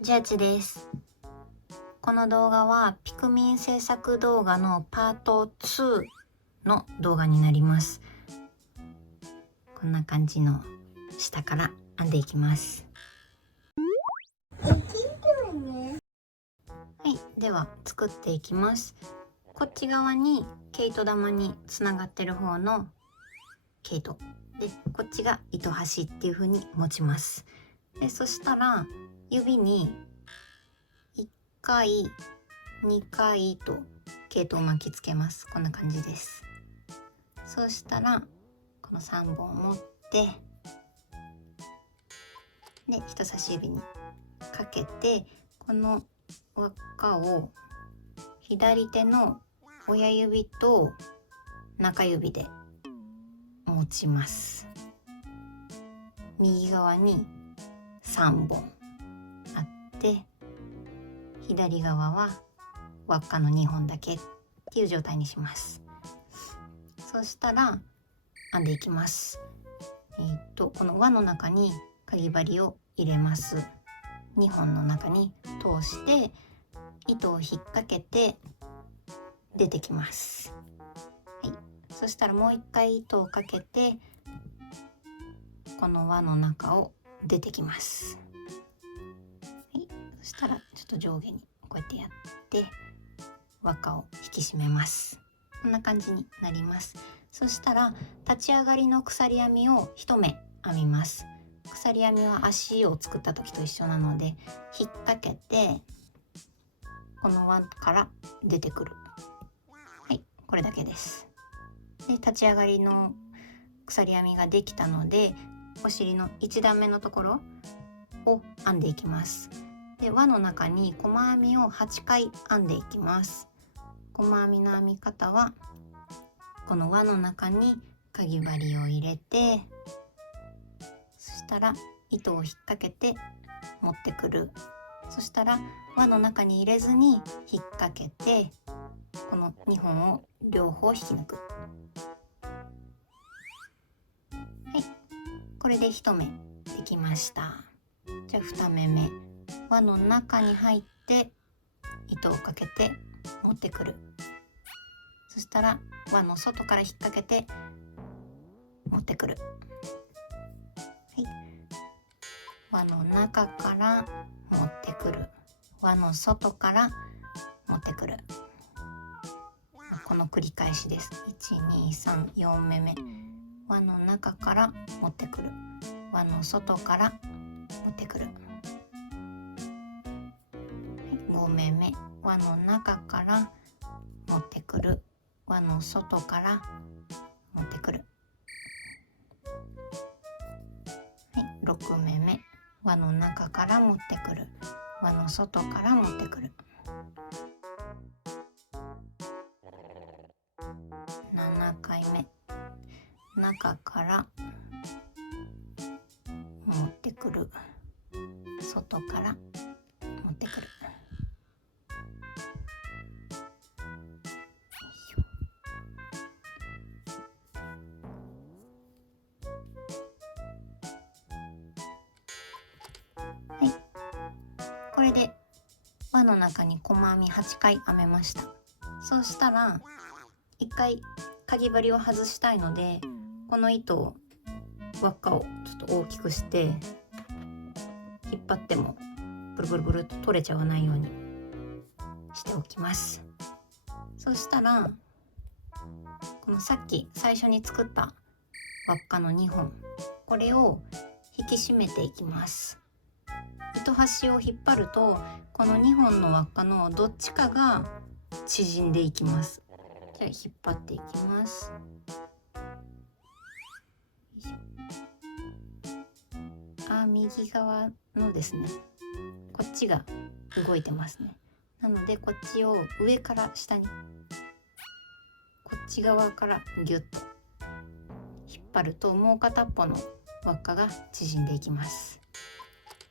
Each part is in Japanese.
ジャッジです。この動画はピクミン制作動画のパート2の動画になります。こんな感じの下から編んでいきます。はい、では作っていきます。こっち側に毛糸玉につながってる方の毛糸で、こっちが糸端っていう風に持ちます。でそしたら指に1回2回と毛糸を巻きつけます。こんな感じです。そうしたらこの3本を持ってで人差し指にかけて、この輪っかを左手の親指と中指で持ちます。右側に3本あって左側は輪っかの2本だけっていう状態にします。そしたら編んでいきます。この輪の中にかぎ針を入れます。2本の中に通して糸を引っ掛けて出てきます。はい、そしたらもう一回糸をかけてこの輪の中を出てきます。はい、そしたらちょっと上下にこうやってやって輪っかを引き締めます。こんな感じになります。そしたら立ち上がりの鎖編みを1目編みます。鎖編みは足を作った時と一緒なので引っ掛けてこの輪から出てくる。はい、これだけです。で立ち上がりの鎖編みができたのでお尻の1段目のところを編んでいきます。で輪の中に細編みを8回編んでいきます。細編みの編み方はこの輪の中にかぎ針を入れて、そしたら糸を引っ掛けて持ってくる。そしたら輪の中に入れずに引っ掛けてこの2本を両方引き抜く。はい、これで1目できました。じゃあ2目目、輪の中に入って糸をかけて持ってくる。そしたら輪の外から引っ掛けて持ってくる。はい、輪の中から持ってくる。輪の外から持ってくる。この繰り返しです。1,2,3,4目目、輪の中から持ってくる。輪の外から持ってくる。はい、5目目、輪の中から持ってくる。輪の外から持ってくる。はい、6目目、輪の中から持ってくる。輪の外から持ってくる。7回目、中から持ってくる。外から持ってくる。はい、これで輪の中に細編み8回編めました。そうしたら1回かぎ針を外したいのでこの糸を輪っかをちょっと大きくして引っ張ってもブルブルブルっと取れちゃわないようにしておきます。そしたらこのさっき最初に作った輪っかの2本、これを引き締めていきます。糸端を引っ張るとこの2本の輪っかのどっちかが縮んでいきます。じゃあ引っ張っていきます。右側のですね、こっちが動いてますね。なのでこっちを上から下に、こっち側からギュッと引っ張るともう片っぽの輪っかが縮んでいきます。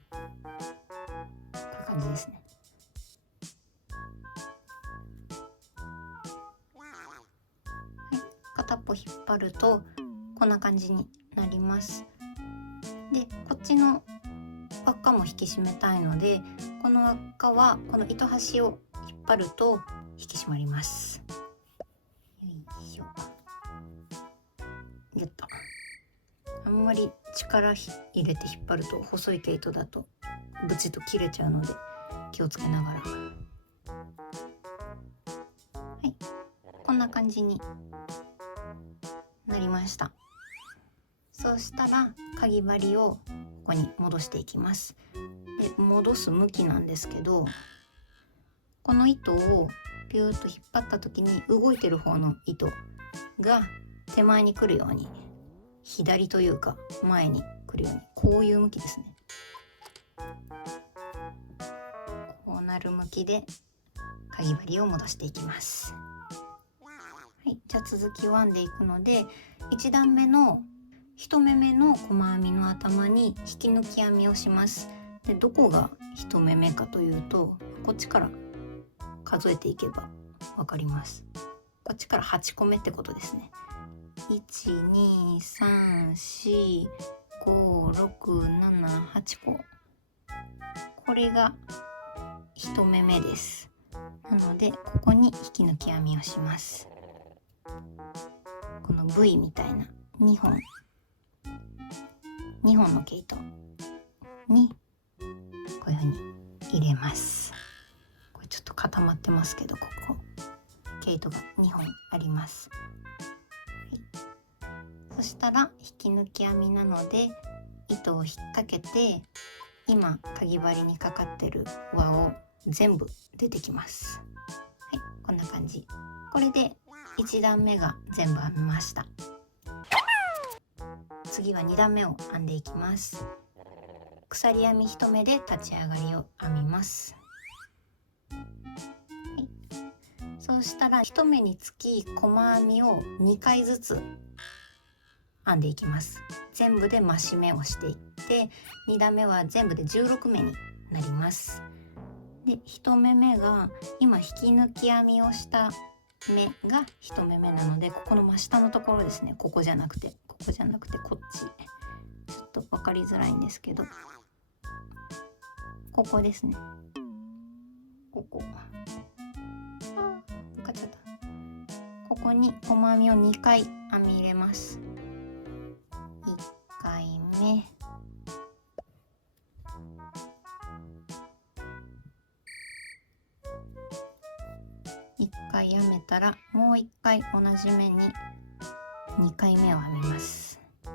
こういう感じですね。はい、片っぽ引っ張るとこんな感じになります。でこっちの輪っかも引き締めたいので、この輪っかはこの糸端を引っ張ると引き締まります。よいしょ。やった。あんまり力入れて引っ張ると細い毛糸だとブチッと切れちゃうので気をつけながら。はい、こんな感じになりました。そうしたらかぎ針をここに戻していきます。で、戻す向きなんですけど、この糸をピューッと引っ張った時に動いてる方の糸が手前に来るように、左というか前に来るように、こういう向きですね。こうなる向きでかぎ針を戻していきます。はい、じゃあ続きを編んでいくので、1段目の1目目の細編みの頭に引き抜き編みをします。で、どこが1目目かというと、こっちから数えていけばわかります。こっちから8個目ってことですね。123456788個、これが1目目です。なのでここに引き抜き編みをします。この V みたいな2本の毛糸にこういう風に入れます。これちょっと固まってますけど、ここ毛糸が2本あります。はい、そしたら引き抜き編みなので糸を引っ掛けて、今かぎ針にかかってる輪を全部出てきます。はい、こんな感じ。これで1段目が全部編めました。次は2段目を編んでいきます。鎖編み1目で立ち上がりを編みます。はい、そうしたら1目につき細編みを2回ずつ編んでいきます。全部で増し目をしていって、2段目は全部で16目になります。で、1目目が今引き抜き編みをした目が1目目なので、ここの真下のところですね。ここじゃなくてこっち。ちょっと分かりづらいんですけど、ここですね。ここ抜かっちゃった。ここに細編みを2回編み入れます。1回目、1回編めたらもう1回同じ目に2回目を編みます。ちょ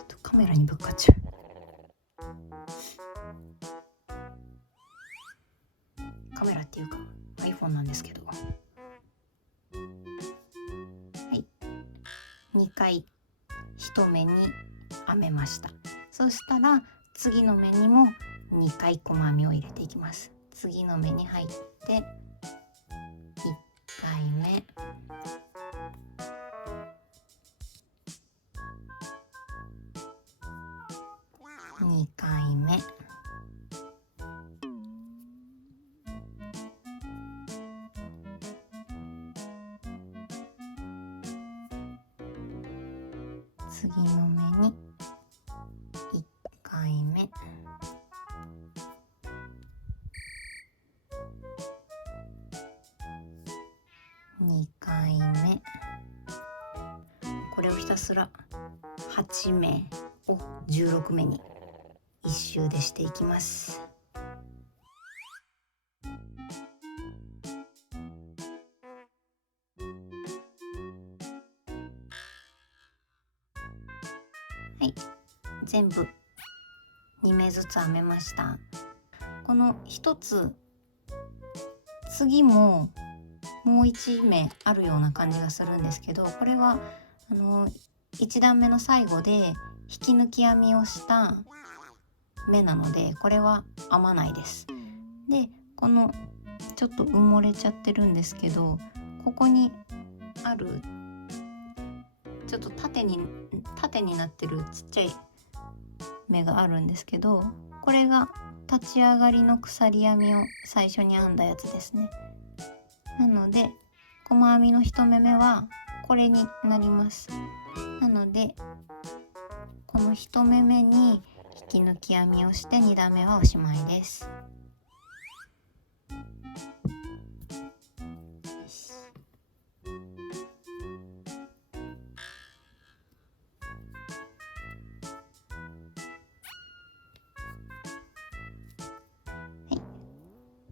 っとカメラにぶっかっちゃう。カメラっていうか iPhone なんですけど、はい、2回1目に編めました。そしたら次の目にも2回細編みを入れていきます。次の目に入って1回目、2回目、次の目に1回目、2回目、これをひたすら8目を16目に1周でしていきます。はい、全部2目ずつ編めました。この1つ次ももう1目あるような感じがするんですけど、これは1段目の最後で引き抜き編みをした目なので、これは編まないです。で、このちょっと埋もれちゃってるんですけど、ここにあるちょっと縦になってるちっちゃい目があるんですけど、これが立ち上がりの鎖編みを最初に編んだやつですね。なので細編みの1目目はこれになります。なのでこの1目目に引き抜き編みをして2段目はおしまいです。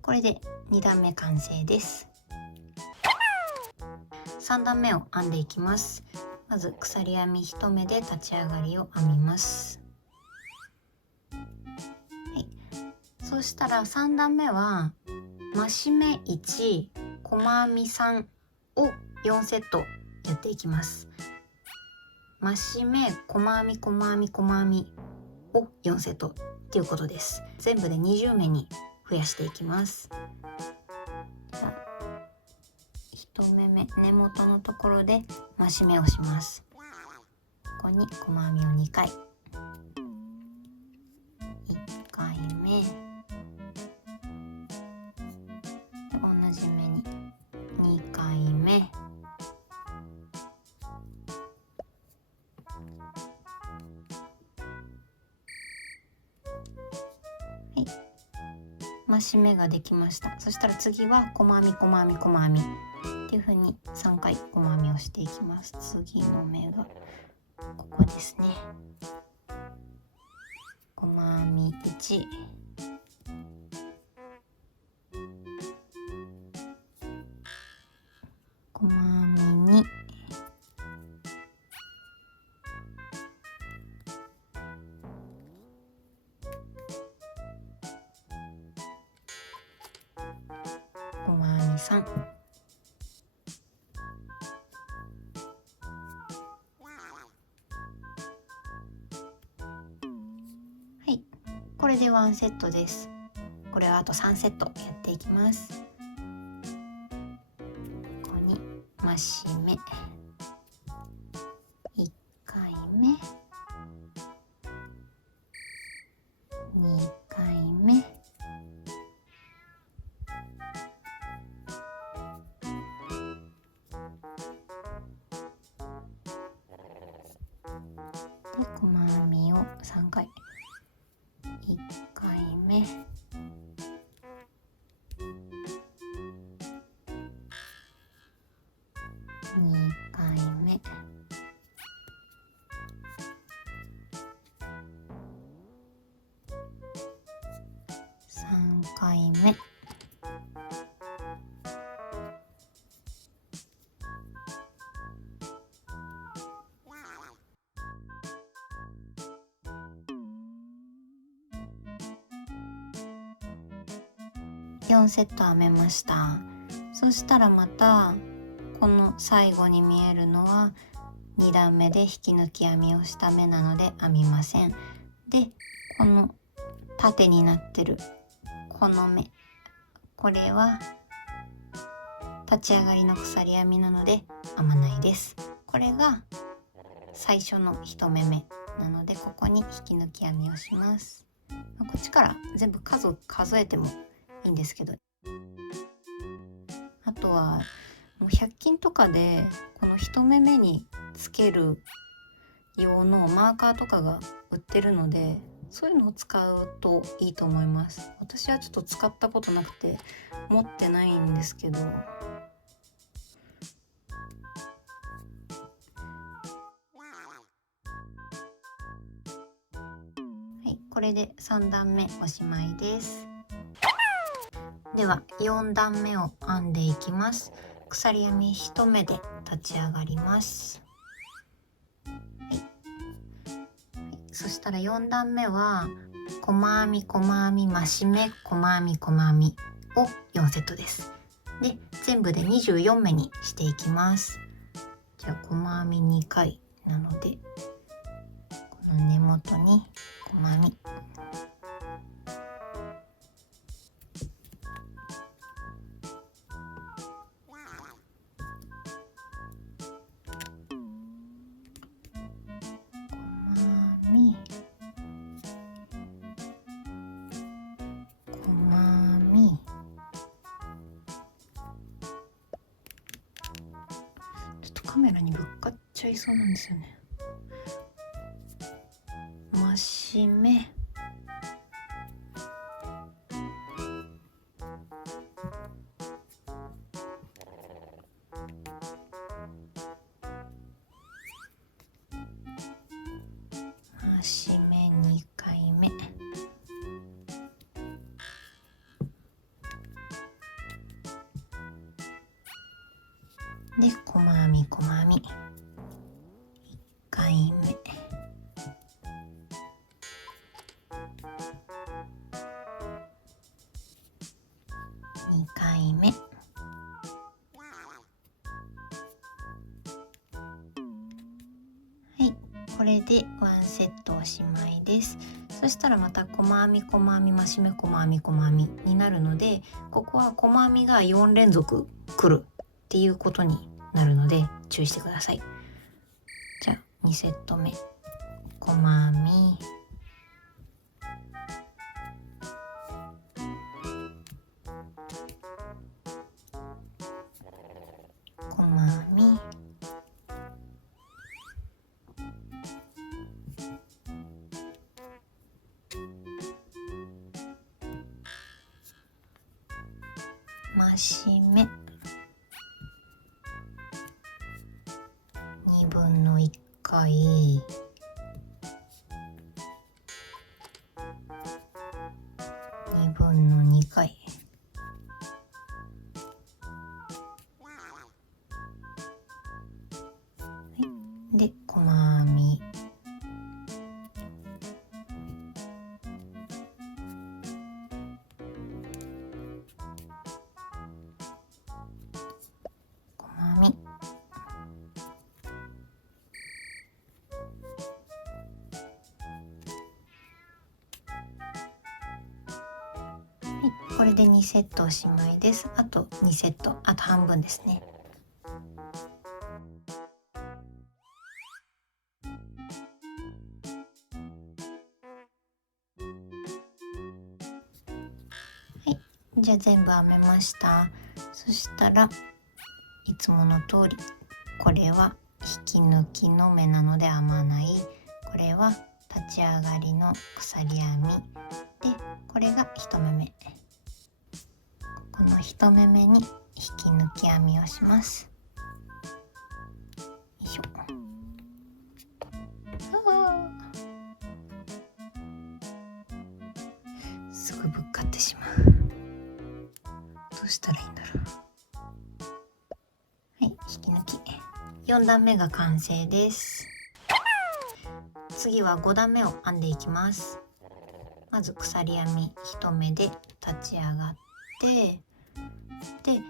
これで2段目完成です。3段目を編んでいきます。まず鎖編み1目で立ち上がりを編みます。はい、そうしたら3段目は増し目1、細編み3を4セットやっていきます。増し目、細編み細編み細編みを4セットっていうことです。全部で20目に増やしていきます。じゃあ1目目根元のところで増し目をします。ここに細編みを2回、1回目同じ目に2回目、増し目ができました。そしたら次は細編み細編み細編みっていう風に3回細編みをしていきます。次の目がここですね。細編み1、細編み2、細編み3、はい、これで1セットです。これはあと3セットやっていきます。ここに増し目、1回目、2回目、で細編みを3回、1回目、2回目、3回目、4セット編めました。そしたらまたこの最後に見えるのは2段目で引き抜き編みをした目なので編みません。でこの縦になってるこの目、これは立ち上がりの鎖編みなので編まないです。これが最初の1目目なのでここに引き抜き編みをします。こっちから全部数えてもいいんですけど、あとはもう100均とかでこの1目目につける用のマーカーとかが売ってるので、そういうのを使うといいと思います。私はちょっと使ったことなくて持ってないんですけど、はい、これで3段目おしまいです。では4段目を編んでいきます。鎖編み1目で立ち上がります。そしたら4段目は細編み細編み増し目細編み細編みを4セットです。で全部で24目にしていきます。じゃあ細編み2回なのでこの根元に細編み、カメラにぶっかっちゃいそうなんですよね。増しし目、足目2回目、で細編み細編み1回目、2回目、はい、これでワンセットおしまいです。そしたらまた細編み細編み増し目細編み細編みになるので、ここは細編みが4連続くるっていうことになるので注意してください。じゃあ2セット目、細編み、細編み、増し目、2分の1回、2分の2回、で細編み、細編み、これで2セットおしまいです。あと2セット、あと半分ですね。はい、じゃあ全部編めました。そしたらいつもの通り、これは引き抜きの目なので編まない、これは立ち上がりの鎖編みで、これが1目目、この1目目に引き抜き編みをします。よいしょ。すぐぶっかってしまう。どうしたらいいんだろう。はい、引き抜き。4段目が完成です。次は5段目を編んでいきます。まず鎖編み1目で立ち上がって、で、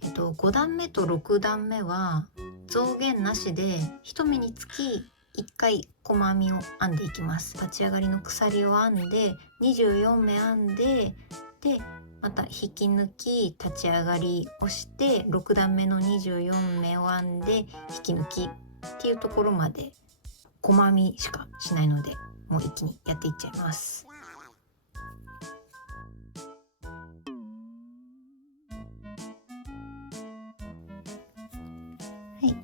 5段目と6段目は増減なしで1目につき1回細編みを編んでいきます。立ち上がりの鎖を編んで24目編んで、でまた引き抜き立ち上がりをして6段目の24目を編んで引き抜きっていうところまで細編みしかしないので、もう一気にやっていっちゃいます。はい、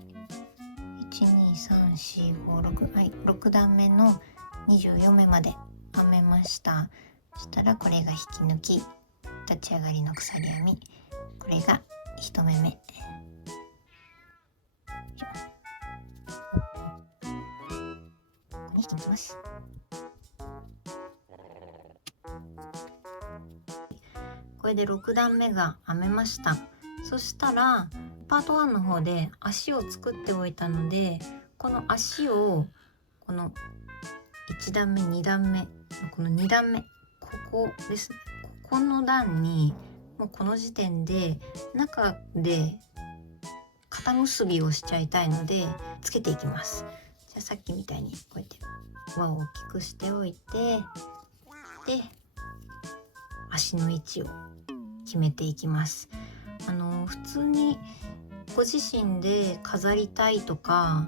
12345、6、はい、6段目の24目まで編めました。そしたらこれが引き抜き立ち上がりの鎖編み、これが1目目、引き抜きます。これで6段目が編めました。そしたらパート1の方で足を作っておいたので、この足をこの1段目2段目、この2段目、ここですね、ここの段にもうこの時点で中で肩結びをしちゃいたいのでつけていきます。じゃあさっきみたいにこうやって輪を大きくしておいて、で足の位置を決めていきます。普通にご自身で飾りたいとか、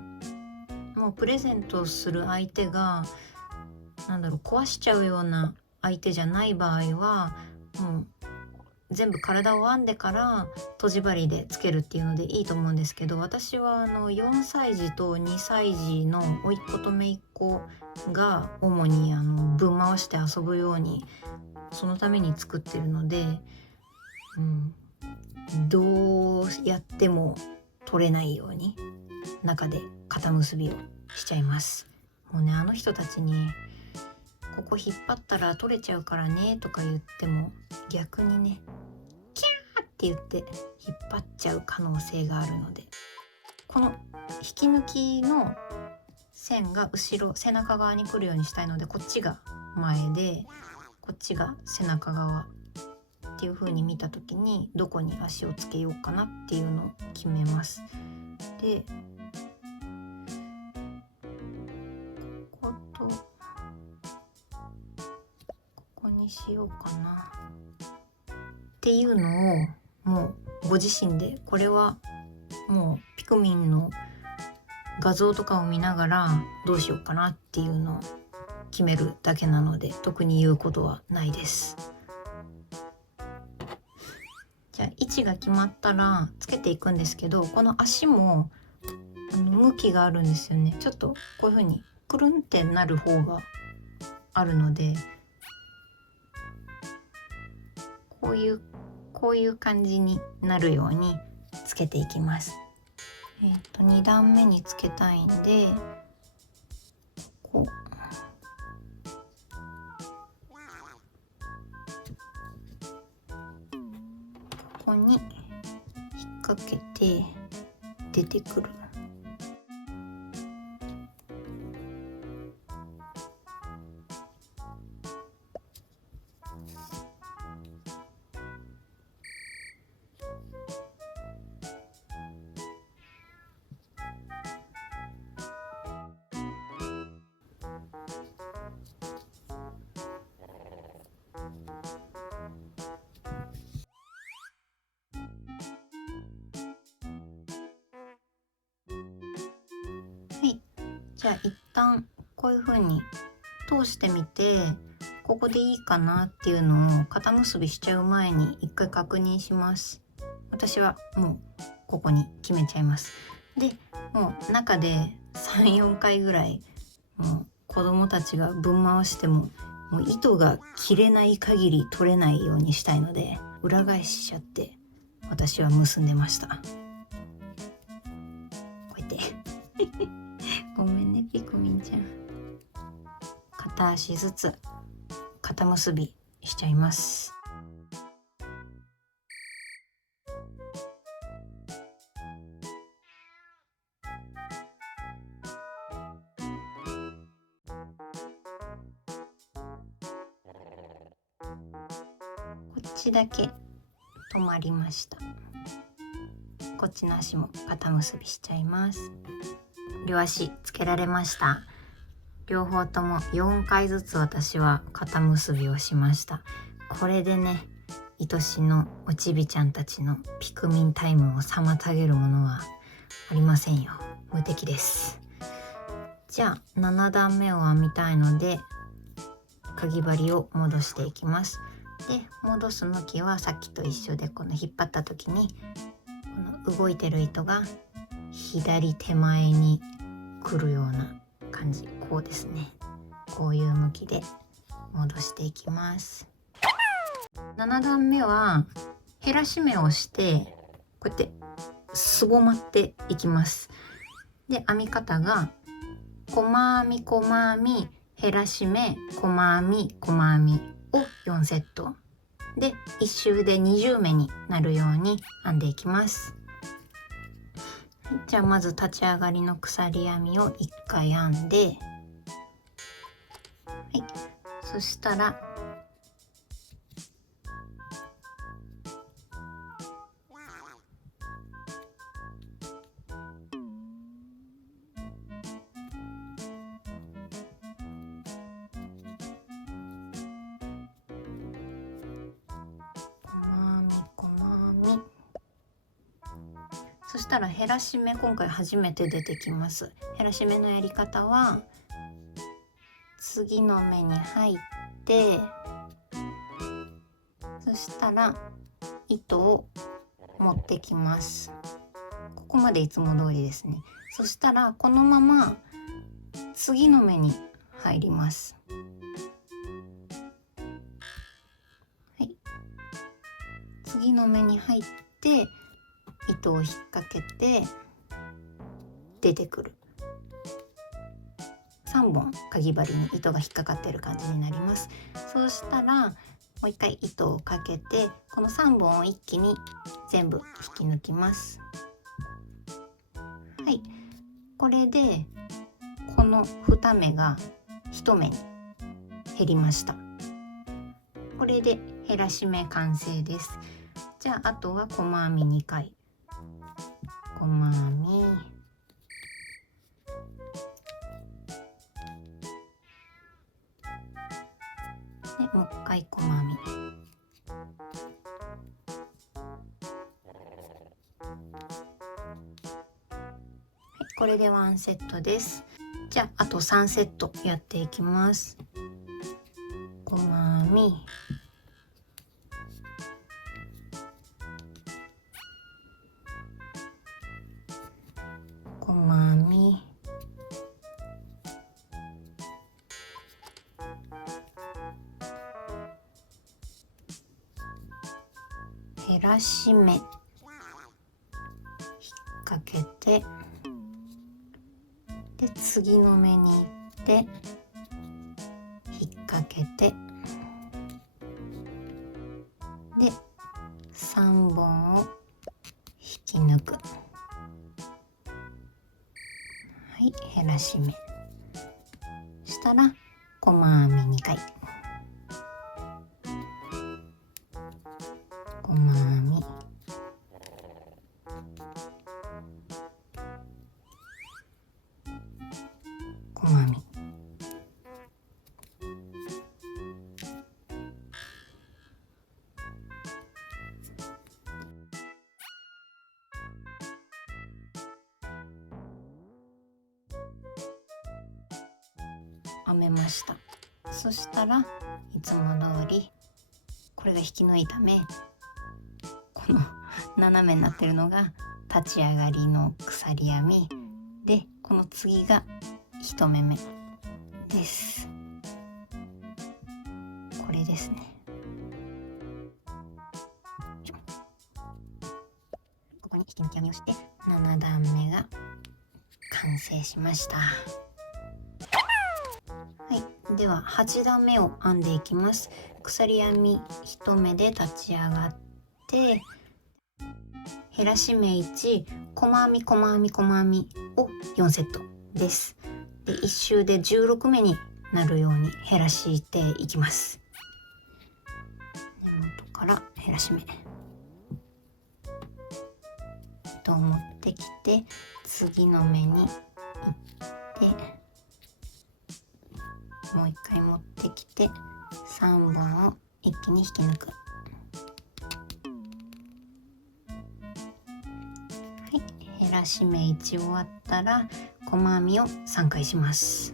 もうプレゼントする相手が壊しちゃうような相手じゃない場合は、もう全部体を編んでからとじ針でつけるっていうのでいいと思うんですけど、私は4歳児と2歳児の甥っ子と姪っ子が主にぶん回して遊ぶようにそのために作ってるので、どうやっても取れないように中で肩結びをしちゃいます。もうね、あの人たちにここ引っ張ったら取れちゃうからねとか言っても、逆にねキャーって言って引っ張っちゃう可能性があるので、この引き抜きの線が後ろ背中側に来るようにしたいので、こっちが前でこっちが背中側っていう風に見た時にどこに足をつけようかなっていうのを決めます。で、こことここにしようかなっていうのを、もうご自身で、これはもうピクミンの画像とかを見ながらどうしようかなっていうのを決めるだけなので、特に言うことはないです。じゃあ位置が決まったらつけていくんですけど、この足も向きがあるんですよね。ちょっとこういう風にくるんってなる方があるので、こういう感じになるようにつけていきます。2段目につけたいんで、ここに引っ掛けて出てくる。はい、じゃあ一旦こういう風に通してみて、ここでいいかなっていうのを肩結びしちゃう前に一回確認します。私はもうここに決めちゃいます。で、もう中で3、4回ぐらいもう子供たちがぶん回しても、もう糸が切れない限り取れないようにしたいので、裏返しちゃって私は結んでました。こうやってごめんねピクミンちゃん。片足ずつ肩結びしちゃいます。こっちだけ止まりました。こっちの足も肩結びしちゃいます。両足つけられました。両方とも4回ずつ私は肩結びをしました。これでね、愛しのおちびちゃんたちのピクミンタイムを妨げるものはありませんよ。無敵です。じゃあ7段目を編みたいので、かぎ針を戻していきます。で、戻す向きはさっきと一緒で、この引っ張った時にこの動いてる糸が左手前に来るような感じ、こうですね。こういう向きで戻していきます。7段目は減らし目をしてこうやってすぼまっていきます。で、編み方が細編み細編み減らし目細編み細編みを4セットで1周で20目になるように編んでいきます。じゃあまず立ち上がりの鎖編みを1回編んで、はい、そしたらそしたら減らし目、今回初めて出てきます。減らし目のやり方は、次の目に入って、そしたら糸を持ってきます。ここまでいつも通りですね。そしたらこのまま次の目に入ります。はい、次の目に入って糸を引っ掛けて出てくる。3本かぎ針に糸が引っかかっている感じになります。そうしたらもう一回糸をかけてこの3本を一気に全部引き抜きます。はい、これでこの2目が1目に減りました。これで減らし目完成です。じゃああとは細編み2回、細編みでもう一回細編み、これでワンセットです。じゃああと3セットやっていきます。細編み、細編み、減らし目、引っ掛けてで次の目に行って引っ掛けてで3本を引き抜く。はい、減らし目したら細編み2回、細編み、細編み、編めました。そしたらいつも通りこれが引き抜いた目、この斜めになってるのが立ち上がりの鎖編みで、この次が1目目です。これですね。ここに引き抜き編みをして7段目が完成しました。はい、では8段目を編んでいきます。鎖編み1目で立ち上がって減らし目1、細編み細編み細編みを4セットです。で1周で16目になるように減らしていきます。根元から減らし目、糸を持ってきて次の目に行ってもう一回持ってきて3本を一気に引き抜く。はい、減らし目1終わったら細編みを3回します。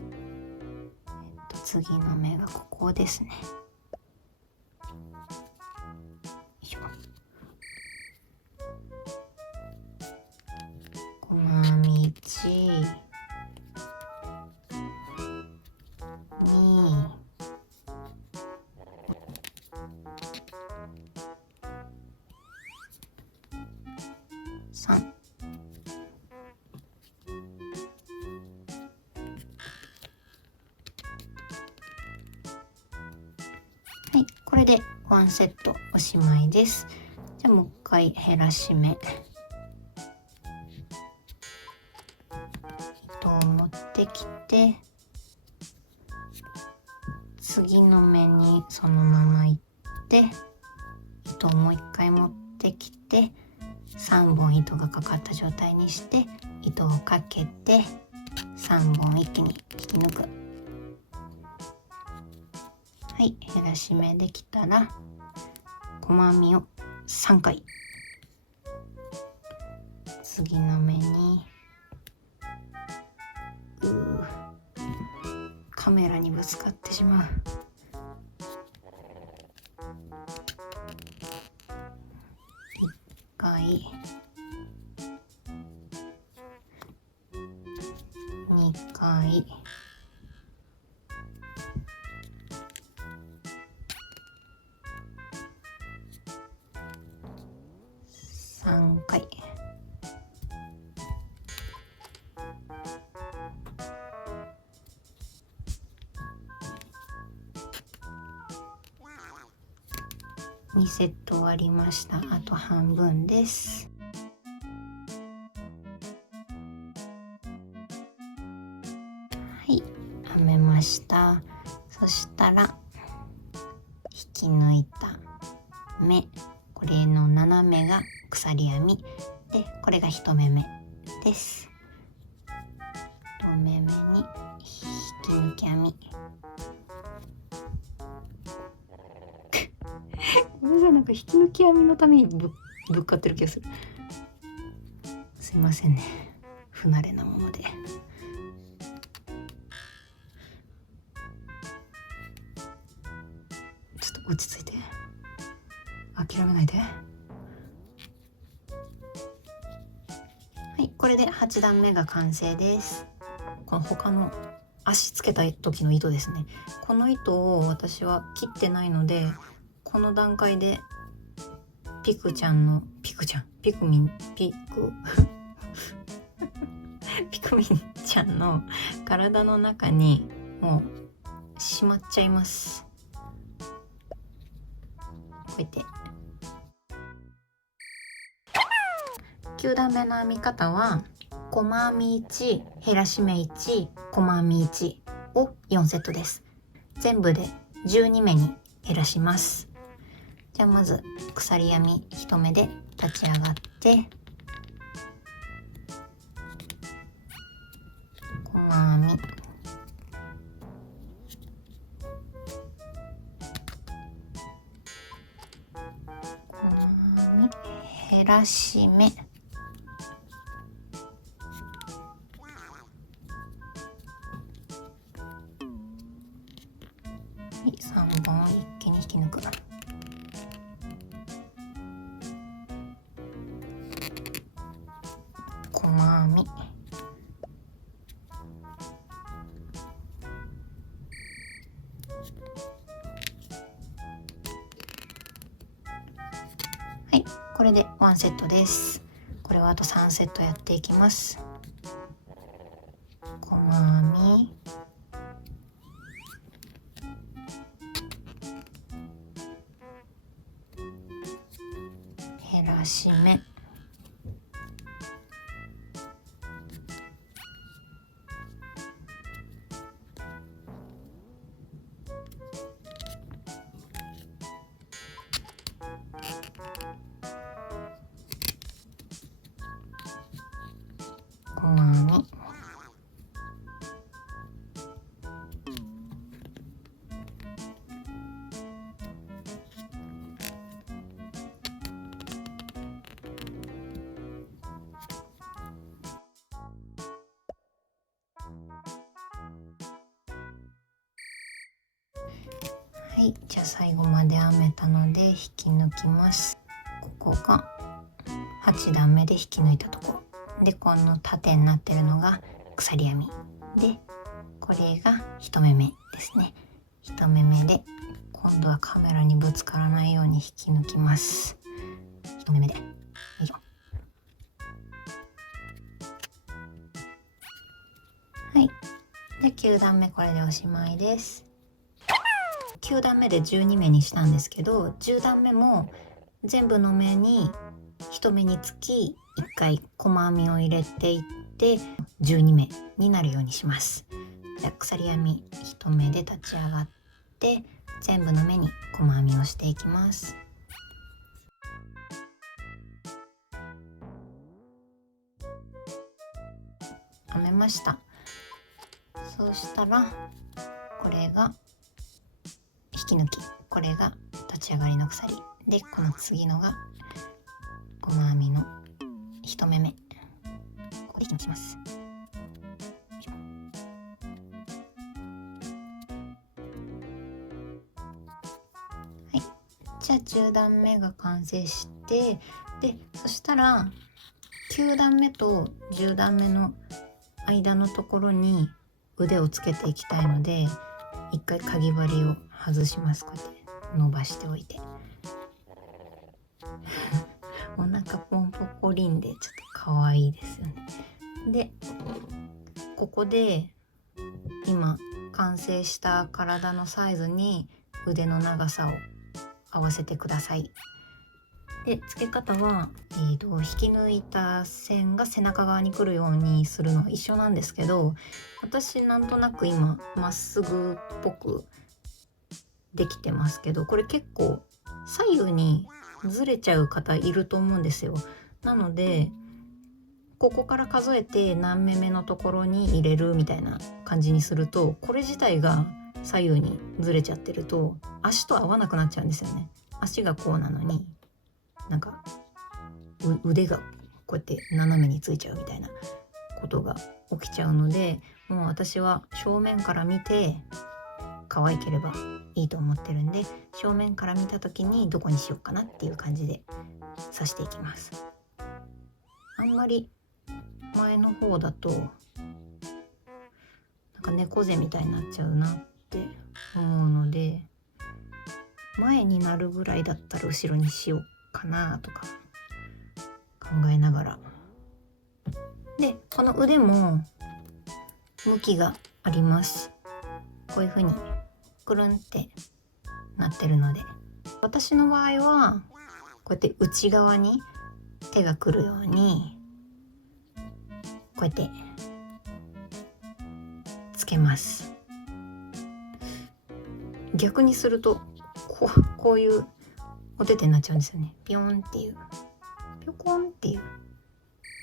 次の目がここですね。細編み1、2、3、はい、これでワンセットおしまいです。じゃあもう一回減らし目、糸を持ってきて次の目にそのまま行って糸をもう一回持ってきて3本糸がかかった状態にして糸をかけて3本一気に引き抜く。はい、減らし目できたら細編みを3回、次の目にカメラにぶつかってしまう。回2回3回2セット終わりました。あと半分です。はい、編めました。そしたら引き抜いた目、これの斜めが鎖編みで、これが1目目です。1目目に引き抜き編みごめんなさい、なんか引き抜き編みのためにぶっかってる気がする。すいませんね、不慣れなもので。ちょっと落ち着いて、諦めないで。はい、これで8段目が完成です。この他の足つけた時の糸ですね。この糸を私は切ってないので、この段階でピクミンちゃんの体の中にもうしまっちゃいます。こうやって9段目の編み方は細編み1、減らし目1、細編み1を4セットです。全部で12目に減らします。じゃあまず鎖編み1目で立ち上がって、細編み減らし目、3本一気に引き抜く。細編みはい、これで1セットです。これはあと3セットやっていきます。細編み減らし目細編みはい、じゃあ最後まで編めたので引き抜きます。ここが8段目で引き抜いたとこで、この縦になってるのが鎖編みで、これが1目目ですね。1目目で今度はカメラにぶつからないように引き抜きます。1目目で、よいしょ。はい、で9段目これでおしまいです。9段目で12目にしたんですけど、10段目も全部の目に1目につき1回細編みを入れていって12目になるようにします。じゃあ鎖編み1目で立ち上がって全部の目に細編みをしていきます。編めました。そうしたらこれが引き抜き、これが立ち上がりの鎖で、この次のが細編みの1目目、ここで引き抜きます。じゃあ10段目が完成して、でそしたら9段目と10段目の間のところに腕をつけていきたいので、一回かぎ針を外します。こうやって伸ばしておいてお腹ポンポコリンでちょっと可愛いですよね。でここで今完成した体のサイズに腕の長さを合わせてください。で付け方は、引き抜いた線が背中側に来るようにするのは一緒なんですけど、私なんとなく今まっすぐっぽくできてますけど、これ結構左右にずれちゃう方いると思うんですよ。なのでここから数えて何目目のところに入れるみたいな感じにすると、これ自体が左右にずれちゃってると足と合わなくなっちゃうんですよね。足がこうなのになんか腕がこうやって斜めについちゃうみたいなことが起きちゃうので、もう私は正面から見て可愛ければいいと思ってるんで、正面から見た時にどこにしようかなっていう感じで刺していきます。あんまり前の方だとなんか猫背みたいになっちゃうなって思うので、前になるぐらいだったら後ろにしようかなとか考えながら。でこの腕も向きがあります。こういう風にくるんってなってるので、私の場合はこうやって内側に手が来るようにこうやってつけます。逆にするとこういうお手手になっちゃうんですよね。ピョンっていうピョコンっていう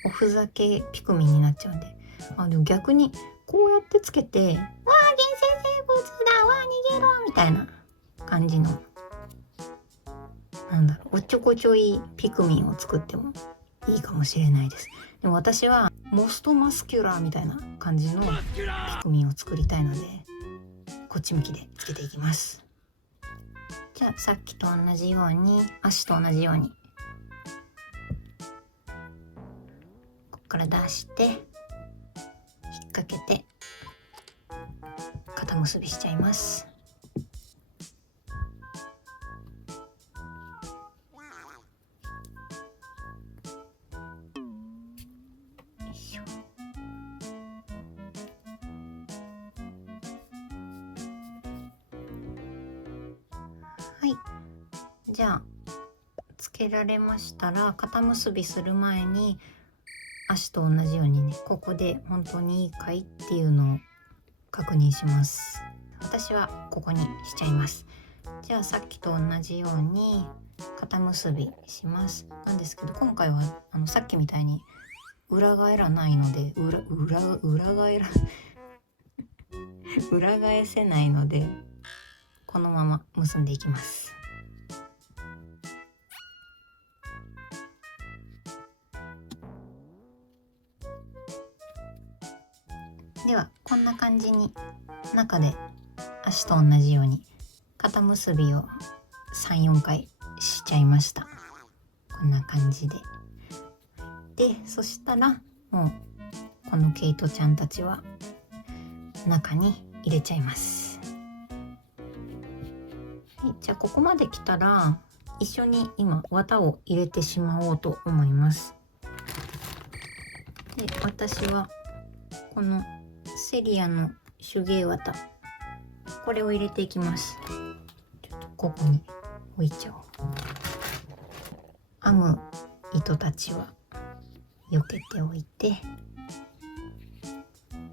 おふざけピクミンになっちゃうんで、でも逆にこうやってつけて、わー原生生物だ、わー逃げろみたいな感じの、おっちょこちょいピクミンを作ってもいいかもしれないです。でも私はモストマスキュラーみたいな感じのピクミンを作りたいので、こっち向きでつけていきます。じゃあさっきと同じように、足と同じようにこっから出して引っ掛けて肩結びしちゃいます。はい、じゃあつけられましたら、肩結びする前に足と同じようにね、ここで本当にいいかいっていうのを確認します。私はここにしちゃいます。じゃあさっきと同じように肩結びします。なんですけど今回はさっきみたいに裏返らないので裏返せないので、このまま結んでいきます。ではこんな感じに中で足と同じように肩結びを 3,4 回しちゃいました。こんな感じで。でそしたらもうこのケイトちゃんたちは中に入れちゃいます。はい、じゃあここまで来たら一緒に今綿を入れてしまおうと思います。で私はこのセリアの手芸綿、これを入れていきます。ちょっとここに置いちゃおう。編む糸たちは避けておいて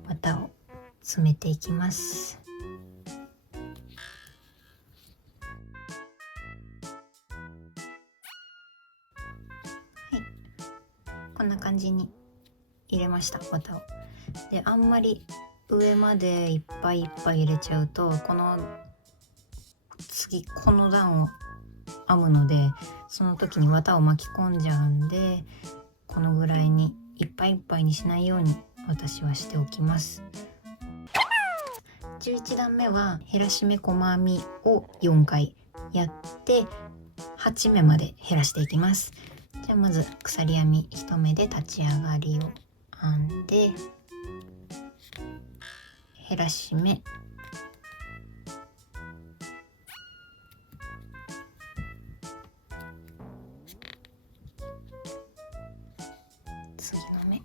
綿を詰めていきます。はい、こんな感じに入れました、綿を。であんまり上までいっぱいいっぱい入れちゃうと、この次この段を編むのでその時に綿を巻き込んじゃうんで、このぐらいにいっぱいいっぱいにしないように私はしておきます。11段目は減らし目細編みを4回やって、8目まで減らしていきます。じゃあまず鎖編み1目で立ち上がりを編んで減らし目、次の目で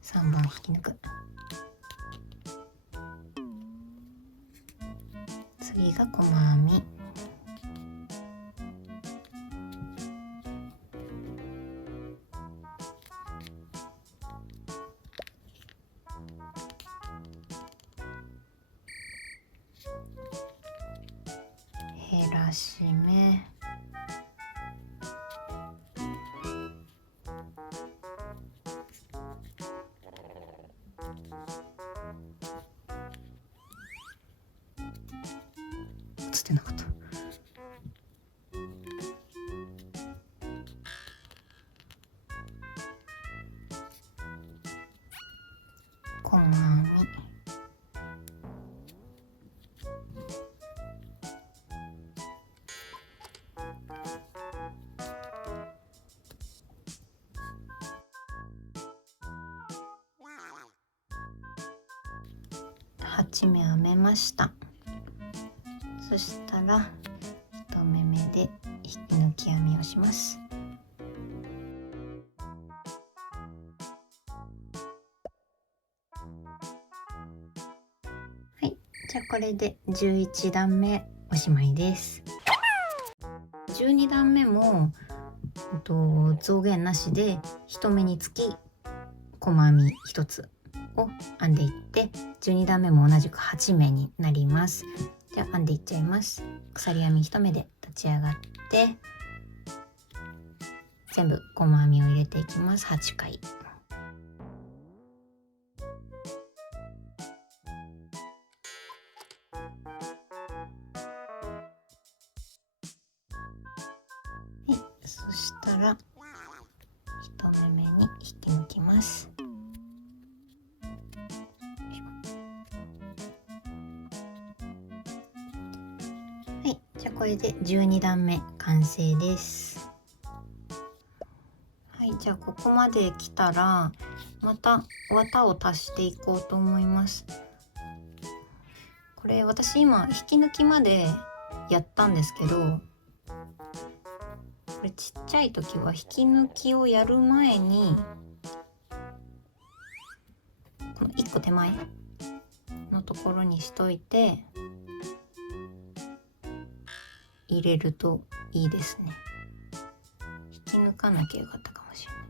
3本引き抜く。次が細編み、減らし目、映ってなかった。細編み、8目編めました。そしたら1目目で引き抜き編みをします。はい、じゃあこれで11段目おしまいです。12段目も増減なしで1目につき細編み1つを編んでいって12段目も同じく8目になります。じゃあ編んでいっちゃいます。鎖編み1目で立ち上がって全部細編みを入れていきます。8回。そしたら1目目に引き抜きます。はい、じゃあこれで12段目完成です。はい、じゃあここまで来たらまた綿を足していこうと思います。これ私今引き抜きまでやったんですけど、これちっちゃい時は引き抜きをやる前にこの1個手前のところにしといて入れるといいですね。引き抜かなきゃよかったかもしれない。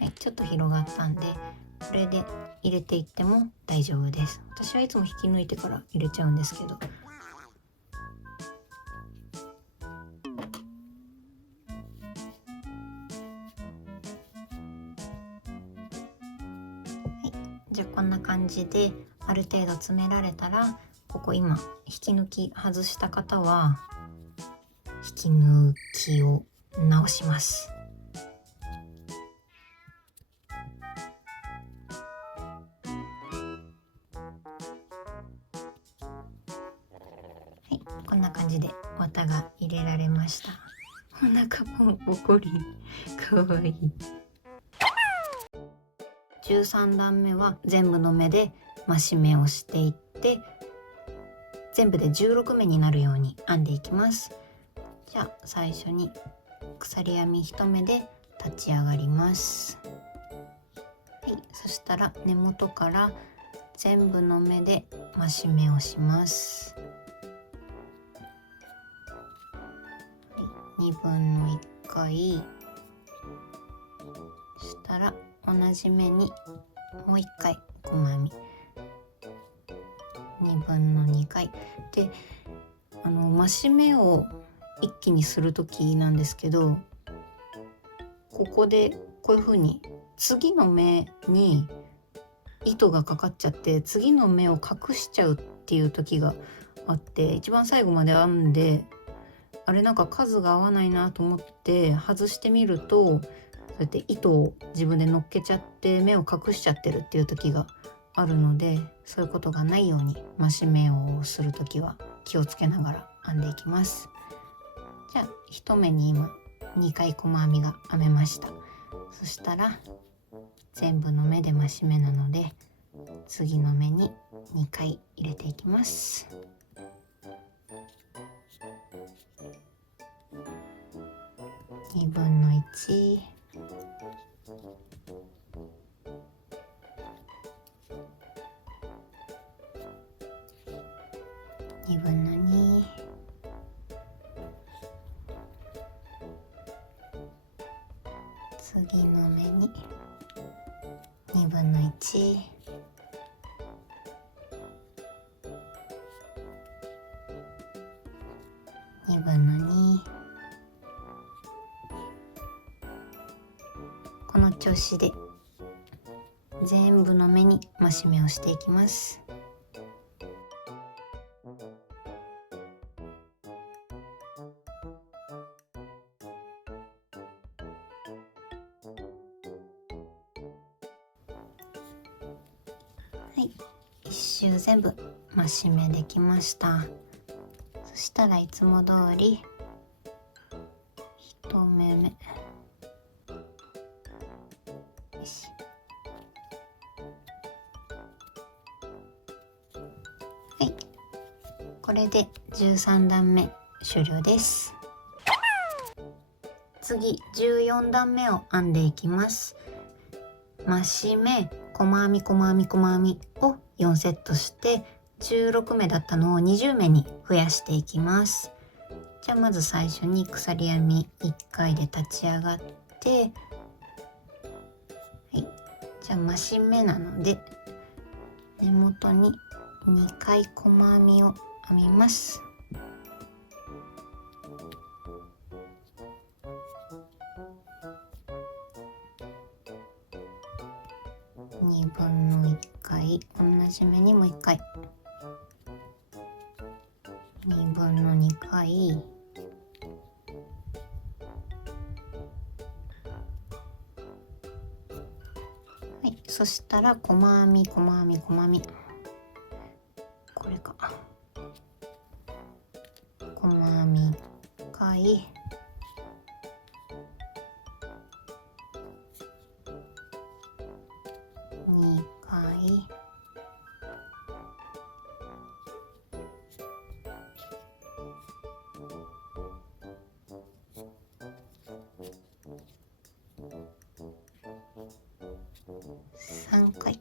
はい、ちょっと広がったんでこれで入れていっても大丈夫です。私はいつも引き抜いてから入れちゃうんですけど。じゃあこんな感じである程度詰められたら、ここ今引き抜き外した方は引き抜きを直します。はい、こんな感じで綿が入れられました。お腹もボコリンかわいい。13段目は全部の目で増し目をしていって全部で16目になるように編んでいきます。じゃあ最初に鎖編み1目で立ち上がります。はい、そしたら根元から全部の目で増し目をします。はい、2分の1回したら同じ目にもう1回細編み2分の2回で増し目を一気にする時なんですけど、ここでこういう風に次の目に糸がかかっちゃって次の目を隠しちゃうっていう時があって、一番最後まで編んでああれなんか数が合わないなと思って外してみると、そうやって糸を自分で乗っけちゃって目を隠しちゃってるっていう時があるので、そういうことがないように増し目をする時は気をつけながら編んでいきます。じゃあ1目に今2回細編みが編めました。そしたら全部の目で増し目なので、次の目に2回入れていきます。2分の1、2分の2、次の目に2分の1、2分の2、この調子で全部の目に増し目をしていきます。はい、一周全部増し目できました。そしたらいつも通り1目目、よし、はい、これで13段目終了です。次14段目を編んでいきます。増し目、細編み細編み細編みを4セットして16目だったのを20目に増やしていきます。じゃあまず最初に鎖編み1回で立ち上がって、はい、じゃあ増し目なので根元に2回細編みを編みます。2分の1回、同じ目にもう1回、2分の2回、はい、そしたら細編み細編み細編み、これか、細編み1回、2回、3回、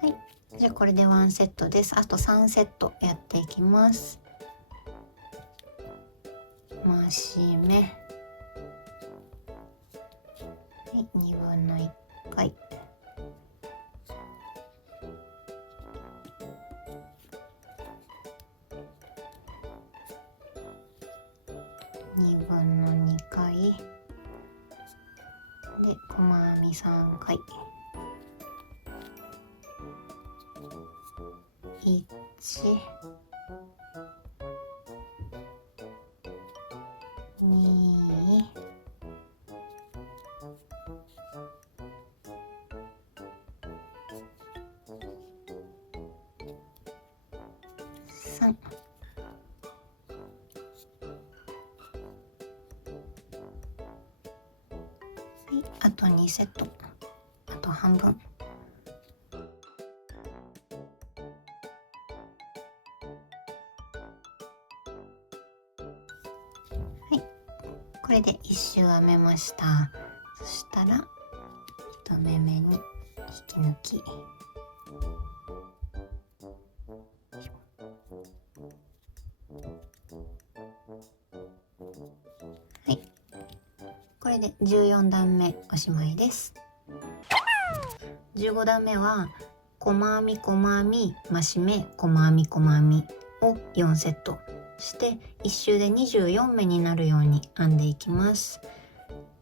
はい、じゃあこれで1セットです。あと3セットやっていきます。増し目、はい、2分の1回、2分の2回で細編み3回、1、2、3、はい、あと2セット、あと半分。はい、これで1周編めました。そしたら1目目に引き抜き、はい、これで14段目おしまいです。15段目は細編み細編み増し目細編み細編みを4セットして1周で24目になるように編んでいきます。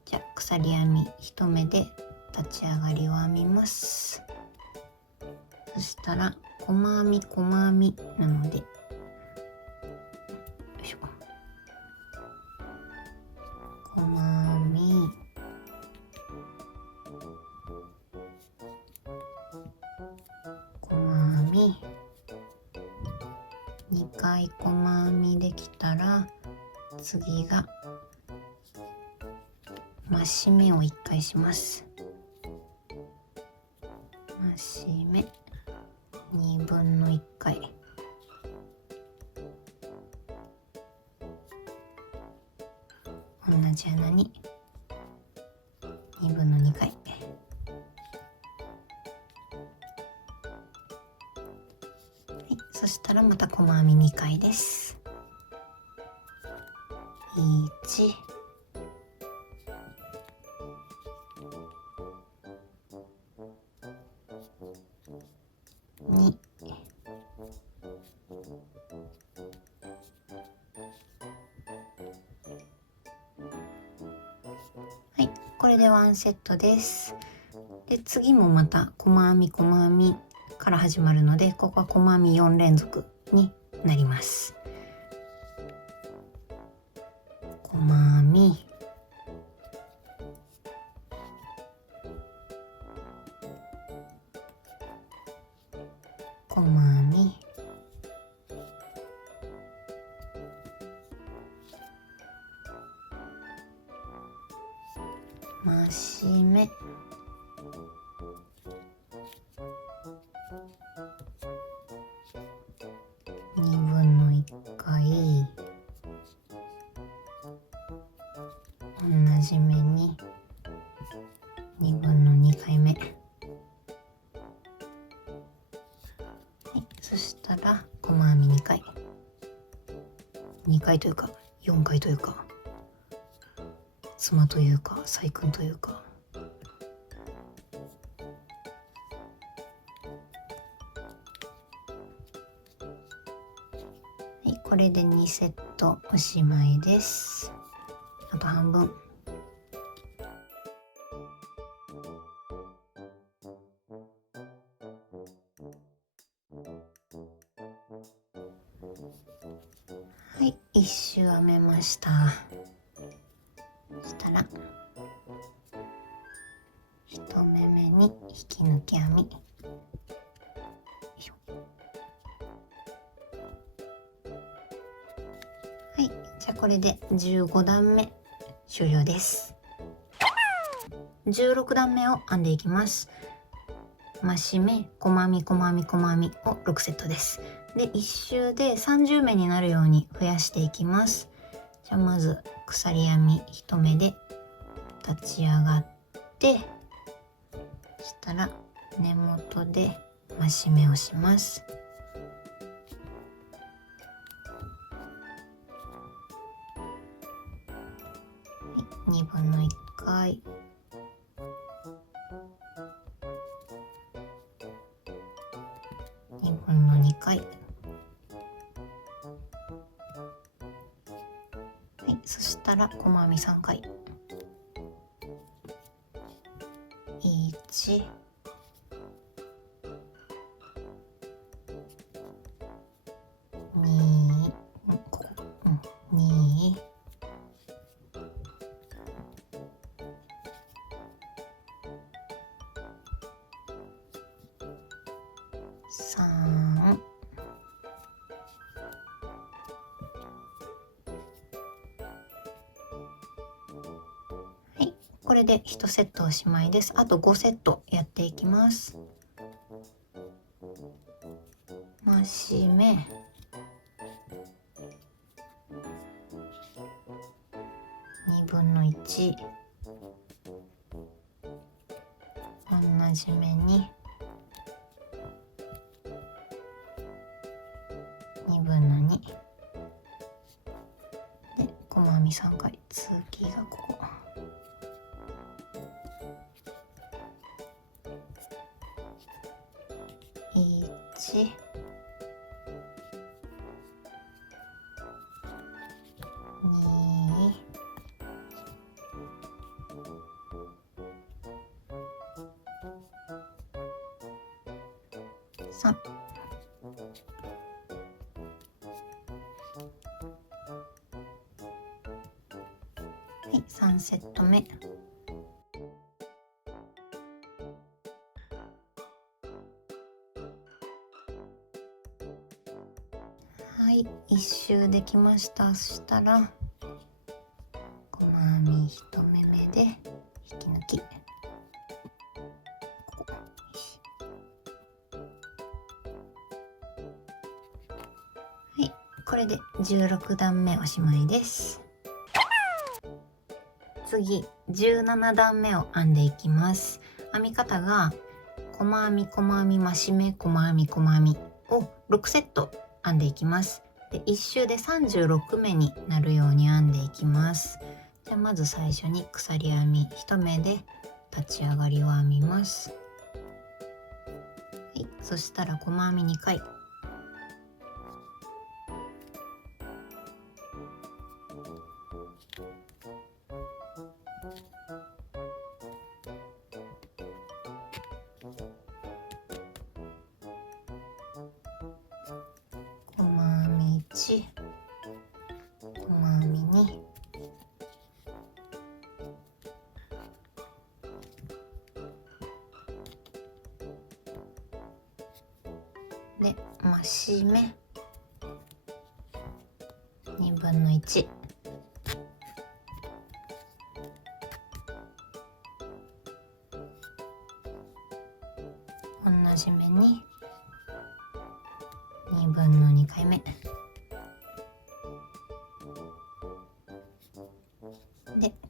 じゃあ鎖編み1目で立ち上がりを編みます。そしたら細編みなので、よいしょ、細編み、細編み、2回細編みできたら、次が増し目を1回します。増し目2分の1回、同じ穴に2分の2回、はい、そしたらまた細編み2回です。1、2、はい、これでワンセットです。で、次もまた細編みから始まるので、ここは細編み4連続になります。細編み、細編み、増し目、2分の1回、同じ目に2分の2回目、はい、そしたら細編み2回、2回というか4回というか、妻というか細君というか、はい、これで2セットおしまいです。あと半分。はい、1周編めました。そしたら1目目に引き抜き編み、はい、じゃあこれで15段目終了です。16段目を編んでいきます。増し目、細編みを6セットです。で、1周で30目になるように増やしていきます。じゃあまず鎖編み1目で立ち上がって、そしたら根元で増し目をします。はい、2分の1回、2分の2回、はい、そしたら細編み3回、1、2、ここ、2、3、はい、これで1セットおしまいです。あと5セットやっていきます。増し目、2分の1、同じ目に2分の2で細編み3回、次がここ、1、2、3、はい、3セット目。はい、1周できました。そしたら細編み1目目で引き抜き、はい、これで16段目おしまいです。次17段目を編んでいきます。編み方が細編み細編み増し目細編み細編みを6セット編んでいきます。で1周で36目になるように編んでいきます。じゃあまず最初に鎖編み1目で立ち上がりを編みます。はい、そしたら細編み2回、細編み1、細編み2、で増し目2分の1、同じ目に2分の2回目で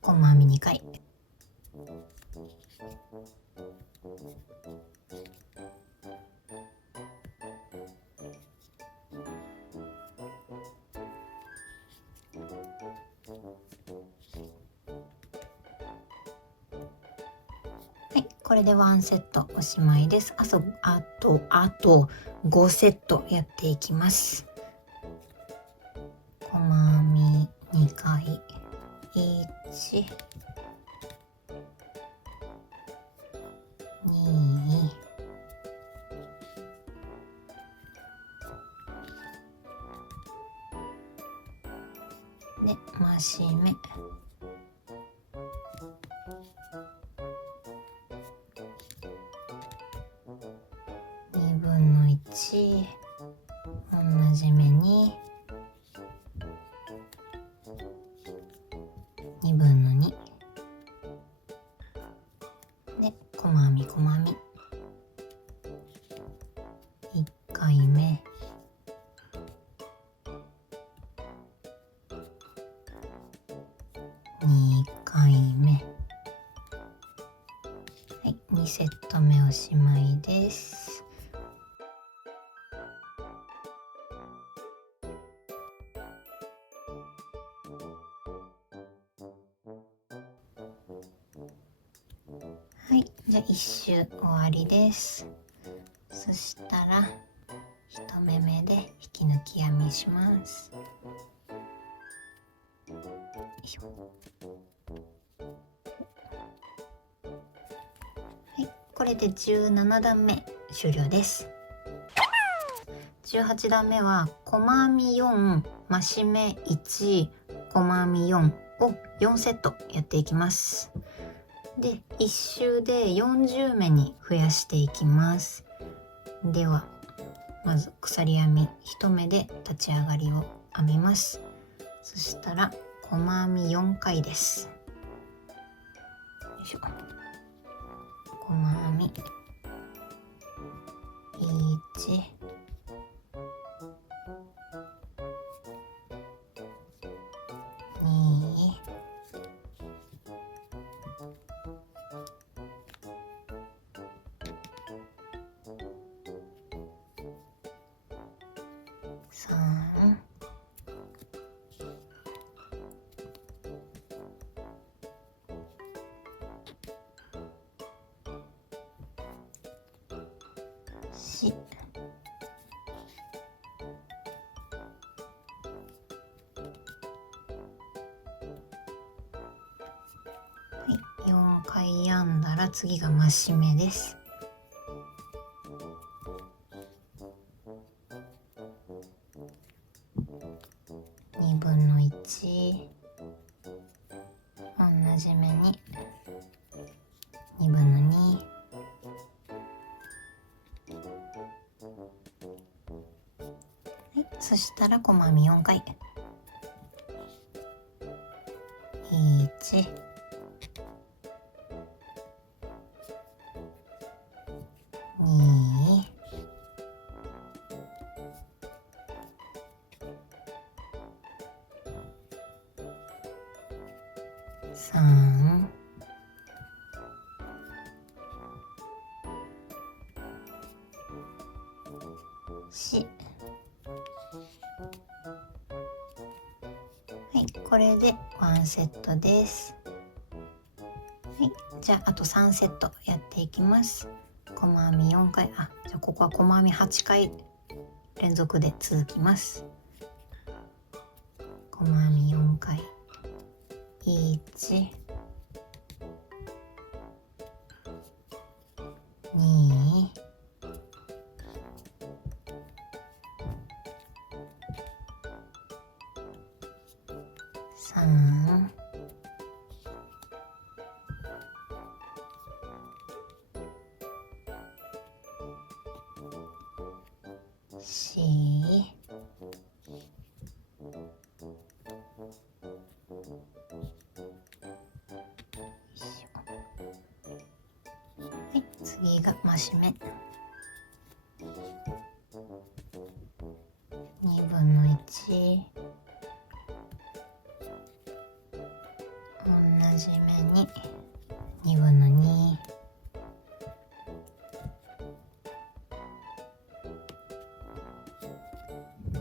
細編み2回、はい、これでワンセットおしまいです。あと5セットやっていきます。細編み2回、1、2、で増し目2分の1、同じ目に2分の2で細編み細編み1回目2回目、はい、2セット目おしまいです。はい、じゃあ1周終わりです。そしたら1目目で引き抜き編みします。よいしょ。はい、これで17段目終了です。18段目は細編み4、増し目1、細編み4を4セットやっていきます。で1周で40目に増やしていきます。ではまず鎖編み1目で立ち上がりを編みます。そしたら細編み4回です。よいしょ。細編み1、2、3、4、はい、4回編んだら次が増し目です。そしたら細編み4回。1、2、3、4。はい、これでワンセットです。はい、じゃああと3セットやっていきます。細編み4回、じゃあここは細編み8回連続で続きます。細編み4回、1、2、3、4、はい、次が増し目。2分の1、同じ目に2分の2、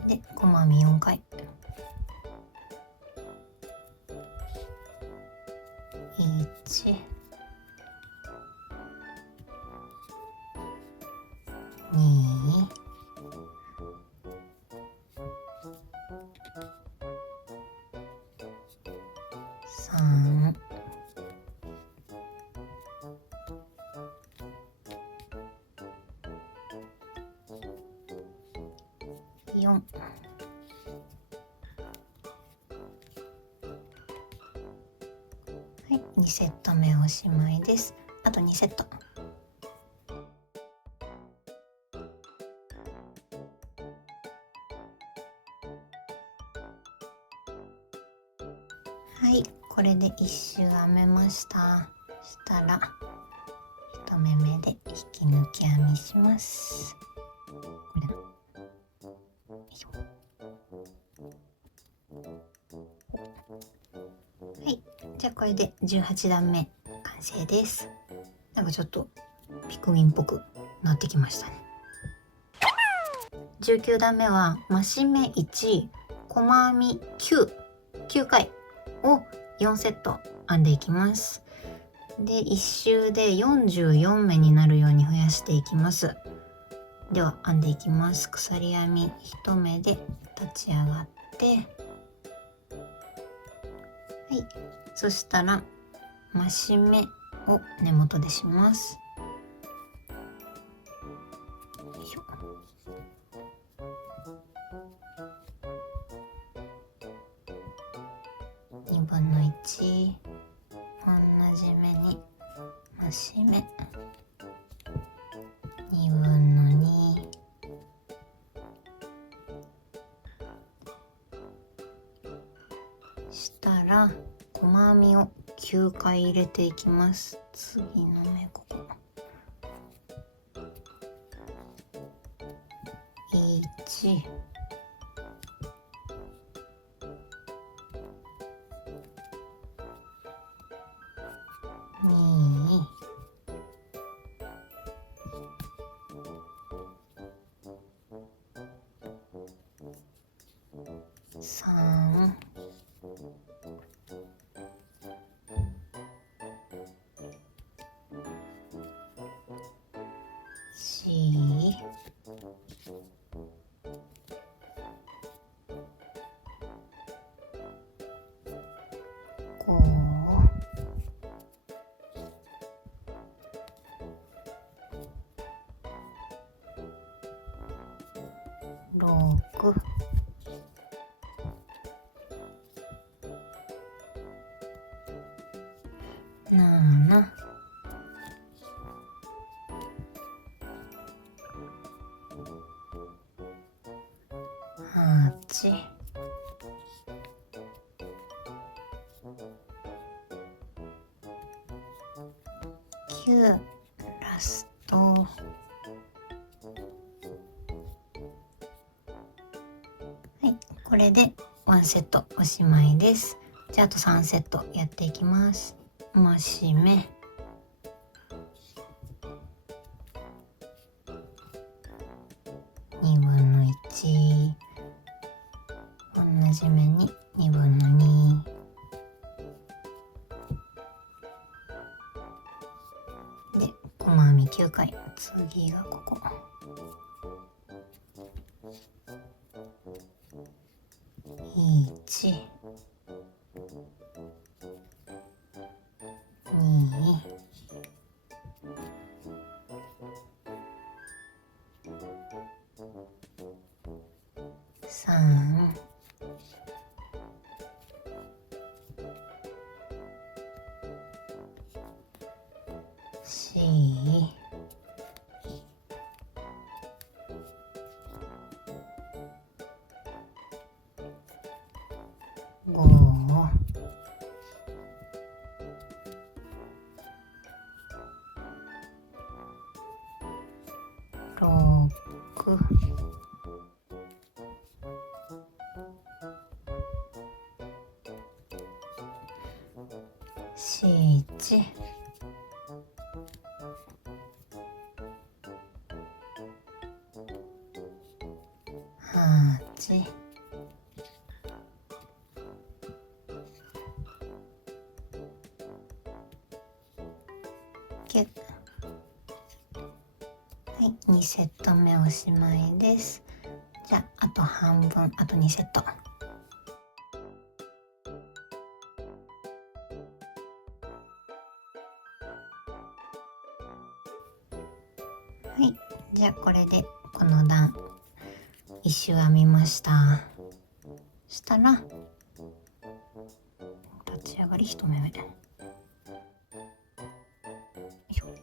で細編み4回、1、2、3、4。はい、2セット目おしまいです。あと2セット。はい、これで1周編めました。したら1目目で引き抜き編みします。はい、じゃあこれで18段目完成です。なんかちょっとピクミンっぽくなってきましたね。19段目は増し目1、細編み9回を4セット編んでいきます。で1周で44目になるように増やしていきます。では編んでいきます。鎖編み1目で立ち上がって、はい、そしたら増し目を根元でします。よいしょ。2分の1、同じ目に増し目、2分の2、したら細編みを9回入れていきます。次の目ここ、1、2、3、4、5、6、7、8、9ラスト。はい、これで1セットおしまいです。じゃああと3セットやっていきます。増し目、2分の1、同じ目に2分の2、で細編み9回、次がここ。1、2、3、4、5、6、7、8、9。はい、2セット目おしまいです。じゃああと半分、あと2セット。はい、じゃあこれでこの段一周編みました。したら立ち上がり1目目。よいしょ。は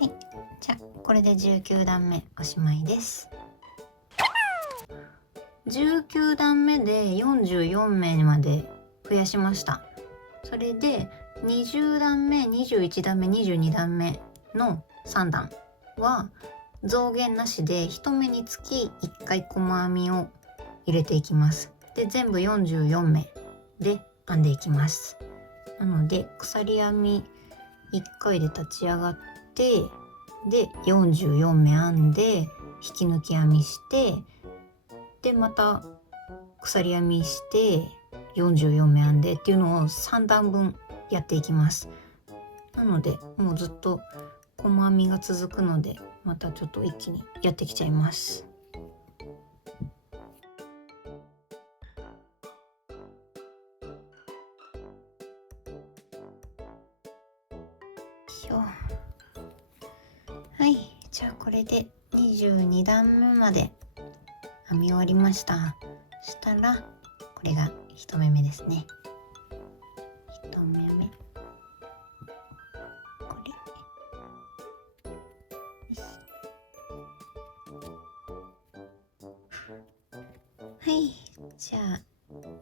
い、じゃあこれで19段目おしまいです。19段目で44目まで増やしました。それで20段目、21段目、22段目の3段は増減なしで1目につき1回細編みを入れていきます。で全部44目で編んでいきます。なので鎖編み1回で立ち上がって、で44目編んで引き抜き編みして、でまた鎖編みして44目編んでっていうのを3段分やっていきます。なのでもうずっと細編みが続くので、またちょっと一気にやってきちゃいます。はい、じゃあこれで22段目まで編み終わりました。したらこれが1目目ですね。1目目これはい、じゃあ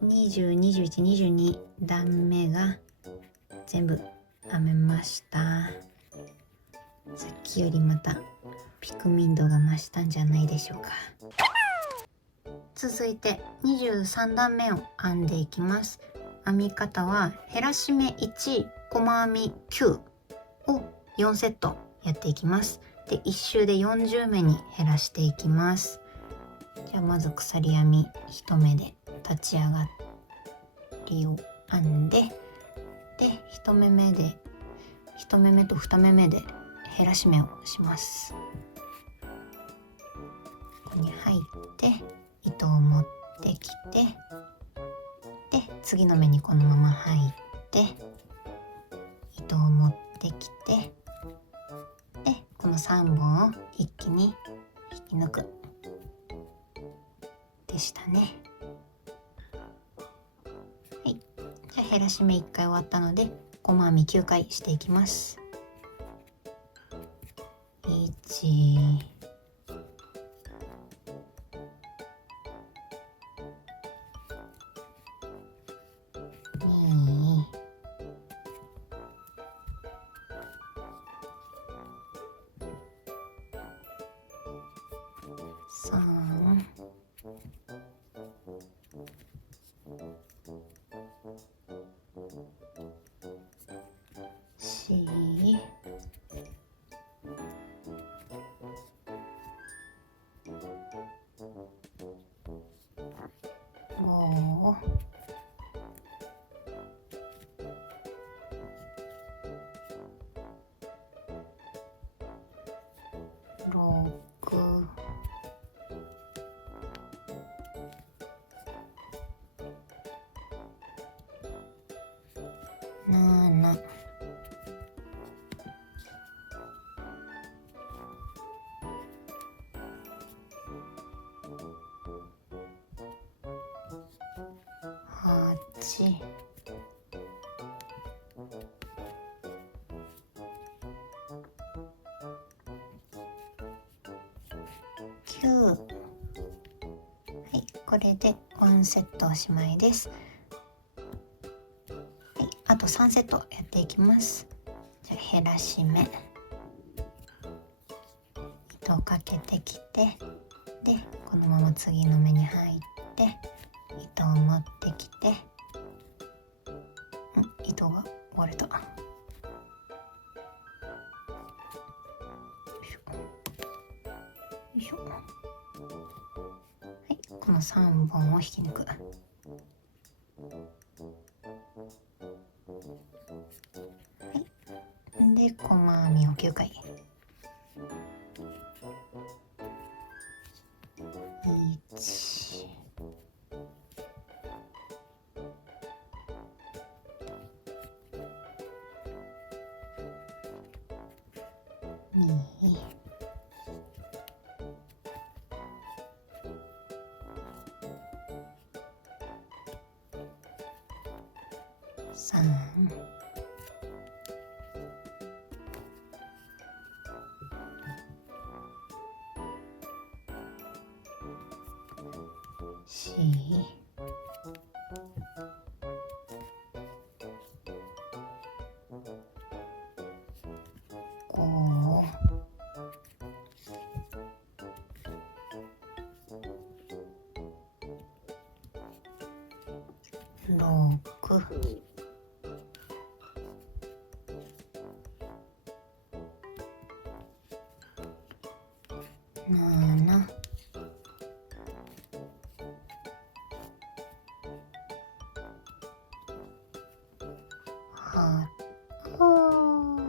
20、21、22段目が全部編めました。さっきよりまたピクミン度が増したんじゃないでしょうか。続いて23段目を編んでいきます。編み方は減らし目1、細編み9を4セットやっていきます。で1周で40目に減らしていきます。じゃあまず鎖編み1目で立ち上がりを編んで、で1目目で1目目と2目目で減らし目をします。ここに入って糸を持ってきて、で次の目にこのまま入って糸を持ってきて、でこの3本を一気に引き抜くでしたね。はい、じゃあ減らし目1回終わったので細編み9回していきます。1、3、4、5、6、7、8、9。はい、これで1セットおしまいです。はい、あと3セットやっていきます。じゃあ減らし目、糸をかけてきて、でこのまま次の目に入って糸を持ってきて、糸が割れた。よいしょ。はい、この3本を引き抜く。はい、で細編みを9回。1、2、3、4、5、6、7、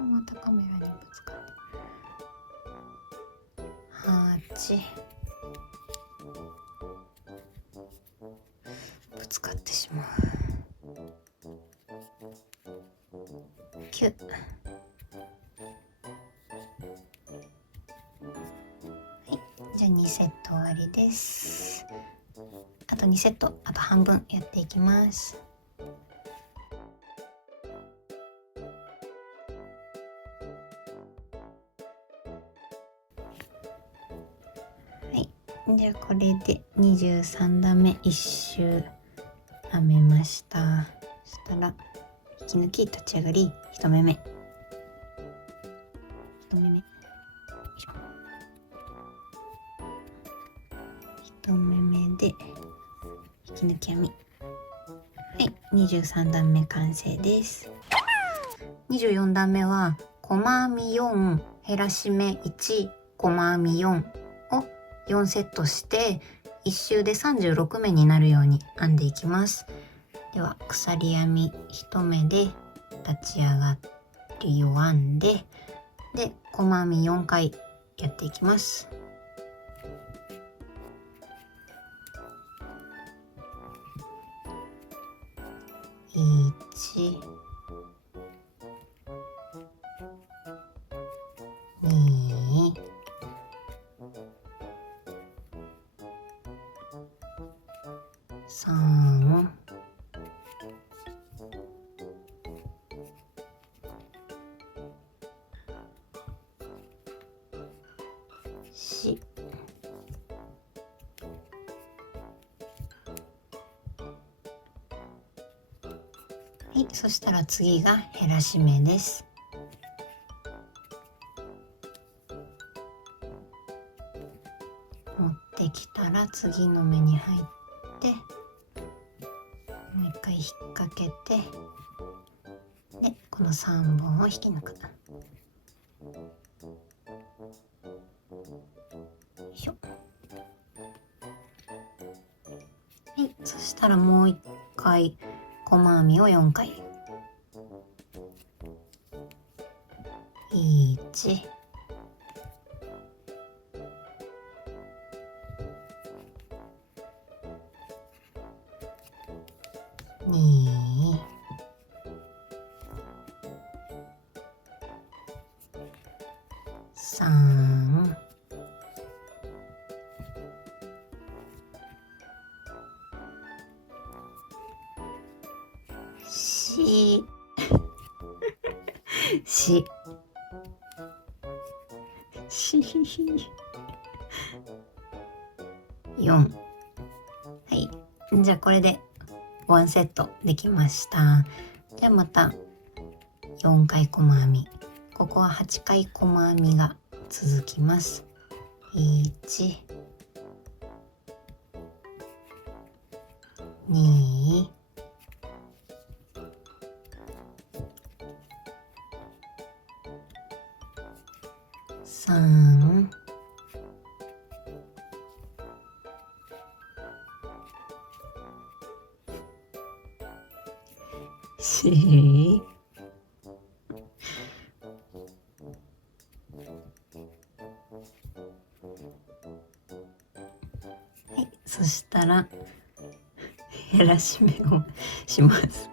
またカメラにぶつかる。8、ぶつかってしまう。9、じゃあ2セット終わりです。あと2セット、あと半分やっていきます。はい、じゃあこれで23段目1周編めました。そしたら引き抜き立ち上がり1目目、1目目、1目目で引き抜き編み。はい、23段目完成です。24段目は細編み4、減らし目1、細編み4を4セットして1周で36目になるように編んでいきます。では鎖編み1目で立ち上がりを編んで、で細編み4回やっていきます。1、2、3、4、はい、そしたら次が減らし目です。持ってき次の目に入って、もう一回引っ掛けて、でこの3本を引き抜く。よいしょ。はい、そしたらもう一回細編みを4回。1、2、3、4、4。はい、じゃあこれでワンセットできました。じゃあまた4回細編み、ここは8回細編みが続きます。1、2、3、4、はい、そしたら減らし目をします。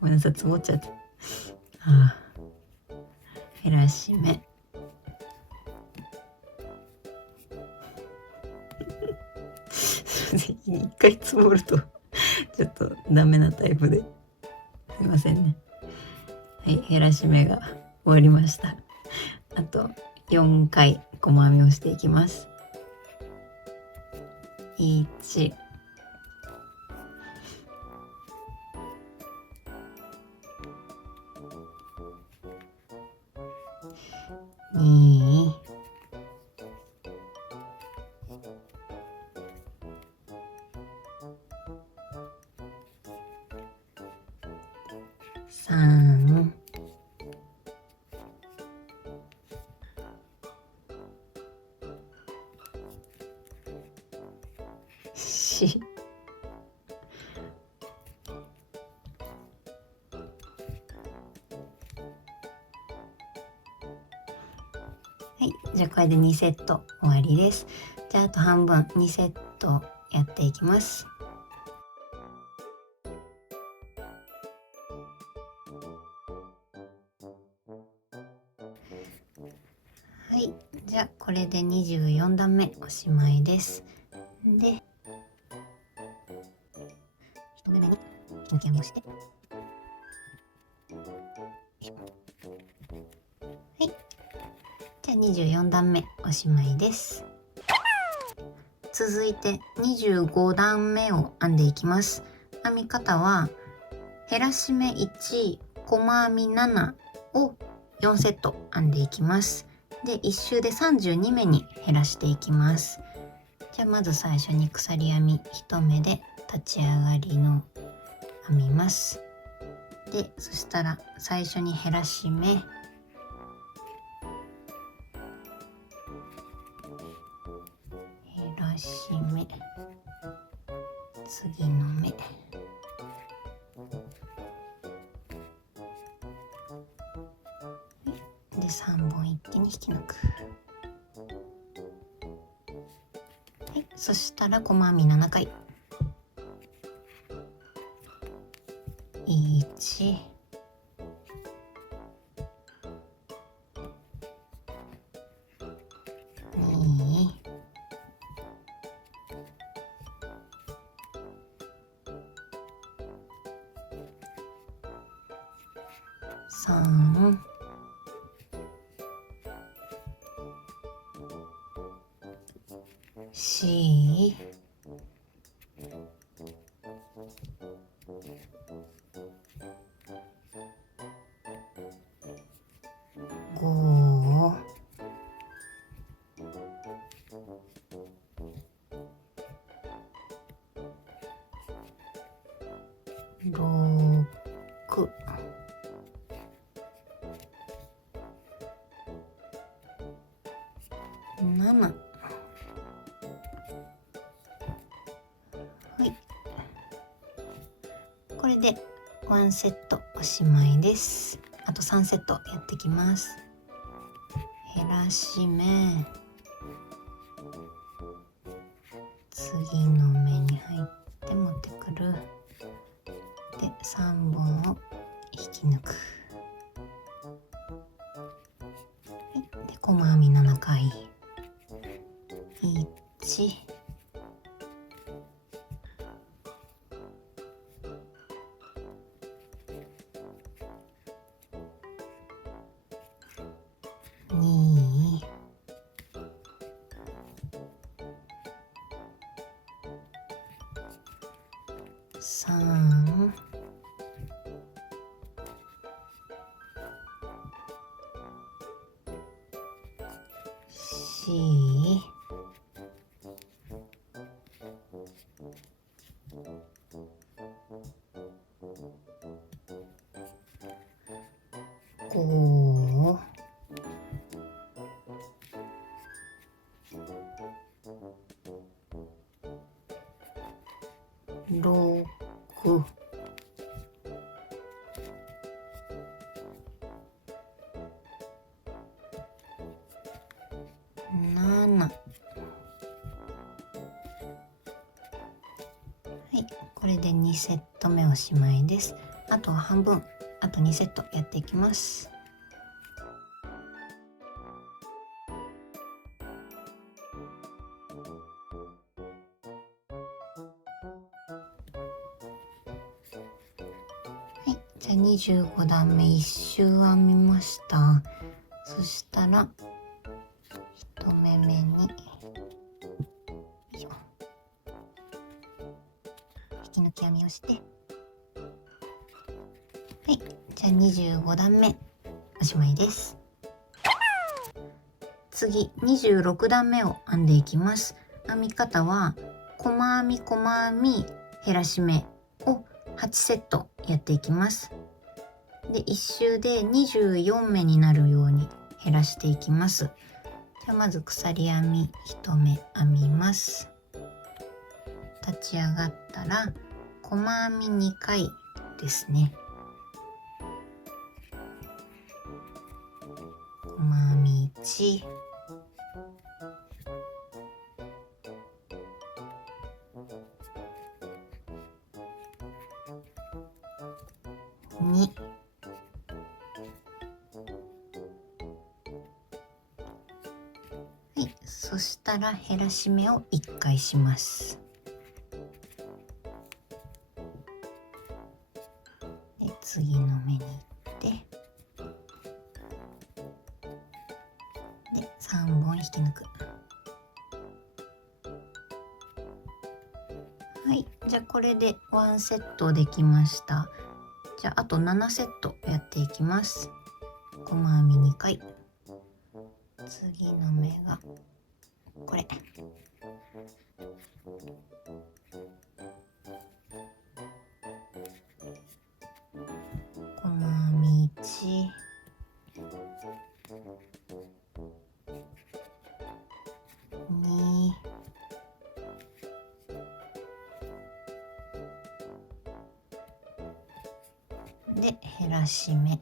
ごめんなさい、積もっちゃって。減らし目。一回積もるとちょっとダメなタイプで、すいませんね。はい、減らし目が終わりました。あと4回細編みをしていきます。1、2、3、4、はい、じゃあこれで2セット終わりです。じゃああと半分2セットやっていきます。はい、じゃあこれで24段目おしまいです。で、1目めに引き抜き編みをして、はい、じゃあ24段目おしまいです。続いて25段目を編んでいきます。編み方は減らし目1、細編み7を4セット編んでいきます。で、1周で32目に減らしていきます。じゃあまず最初に鎖編み1目で立ち上がりの編みます。で、そしたら最初に減らし目、減らし目、次の目、で3本一気に引き抜く。はい、そしたら細編み7回。1、2、3、4、5、6、7、はい、これで1セットおしまいです。あと3セットやってきます。減らし目、次の目に入って持ってくる。で3本を引き抜く。はい、で細編み7回。1、2、3、4、5、6、7、はい、これで2セット目おしまいです。あとは半分、あと2セットやっていきます。はい、じゃあ25段目1周編みました。そしたら1目目に引き抜き編みをして、はい、じゃあ25段目おしまいです。次26段目を編んでいきます。編み方は細編み細編み減らし目を8セットやっていきます。で1周で24目になるように減らしていきます。じゃあまず鎖編み1目編みます。立ち上がったら細編み2回ですね。細編み1、2、はい、そしたら減らし目を1回します。で次の目に行ってで3本引き抜く。はい、じゃあこれで1セットできました。じゃああと7セットやっていきます。細編み2回、次の目がこれ、細編み1、2、で減らし目、は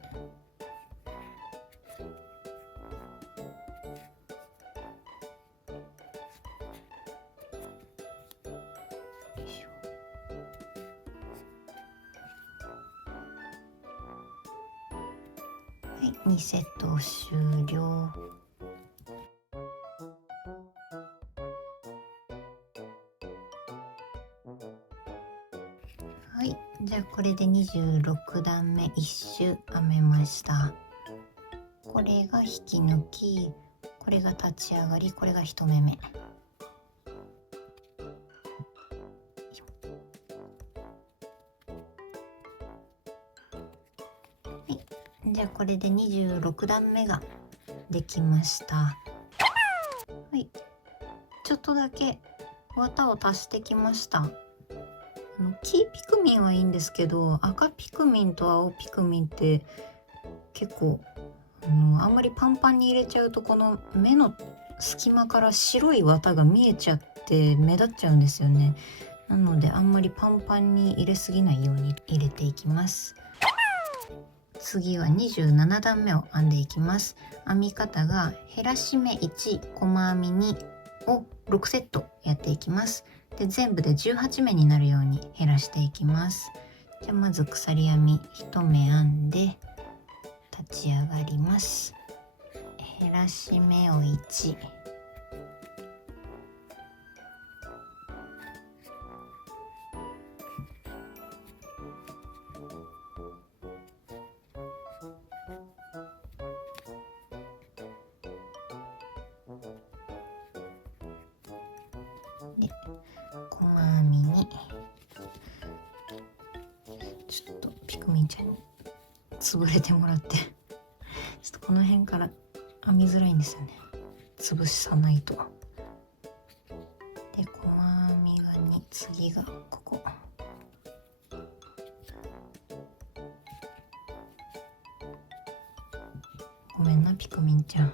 い、2セット終了。はい、じゃあこれで26段目1周編めました。これが引き抜き、これが立ち上がり、これが1目目。じゃあこれで26段目ができました。はい、ちょっとだけ綿を足してきました。黄ピクミンはいいんですけど、赤ピクミンと青ピクミンって結構あんまりパンパンに入れちゃうと、この目の隙間から白い綿が見えちゃって目立っちゃうんですよね。なのであんまりパンパンに入れすぎないように入れていきます。次は27段目を編んでいきます。編み方が減らし目1、細編み2を6セットやっていきます。で、全部で18目になるように減らしていきます。じゃあまず鎖編み1目編んで立ち上がります。減らし目を1、で細編みにちょっとピクミンちゃんに潰れてもらってちょっとこの辺から編みづらいんですよね。潰さないと。で細編みが2、次がここ。ごめんなピクミンちゃん。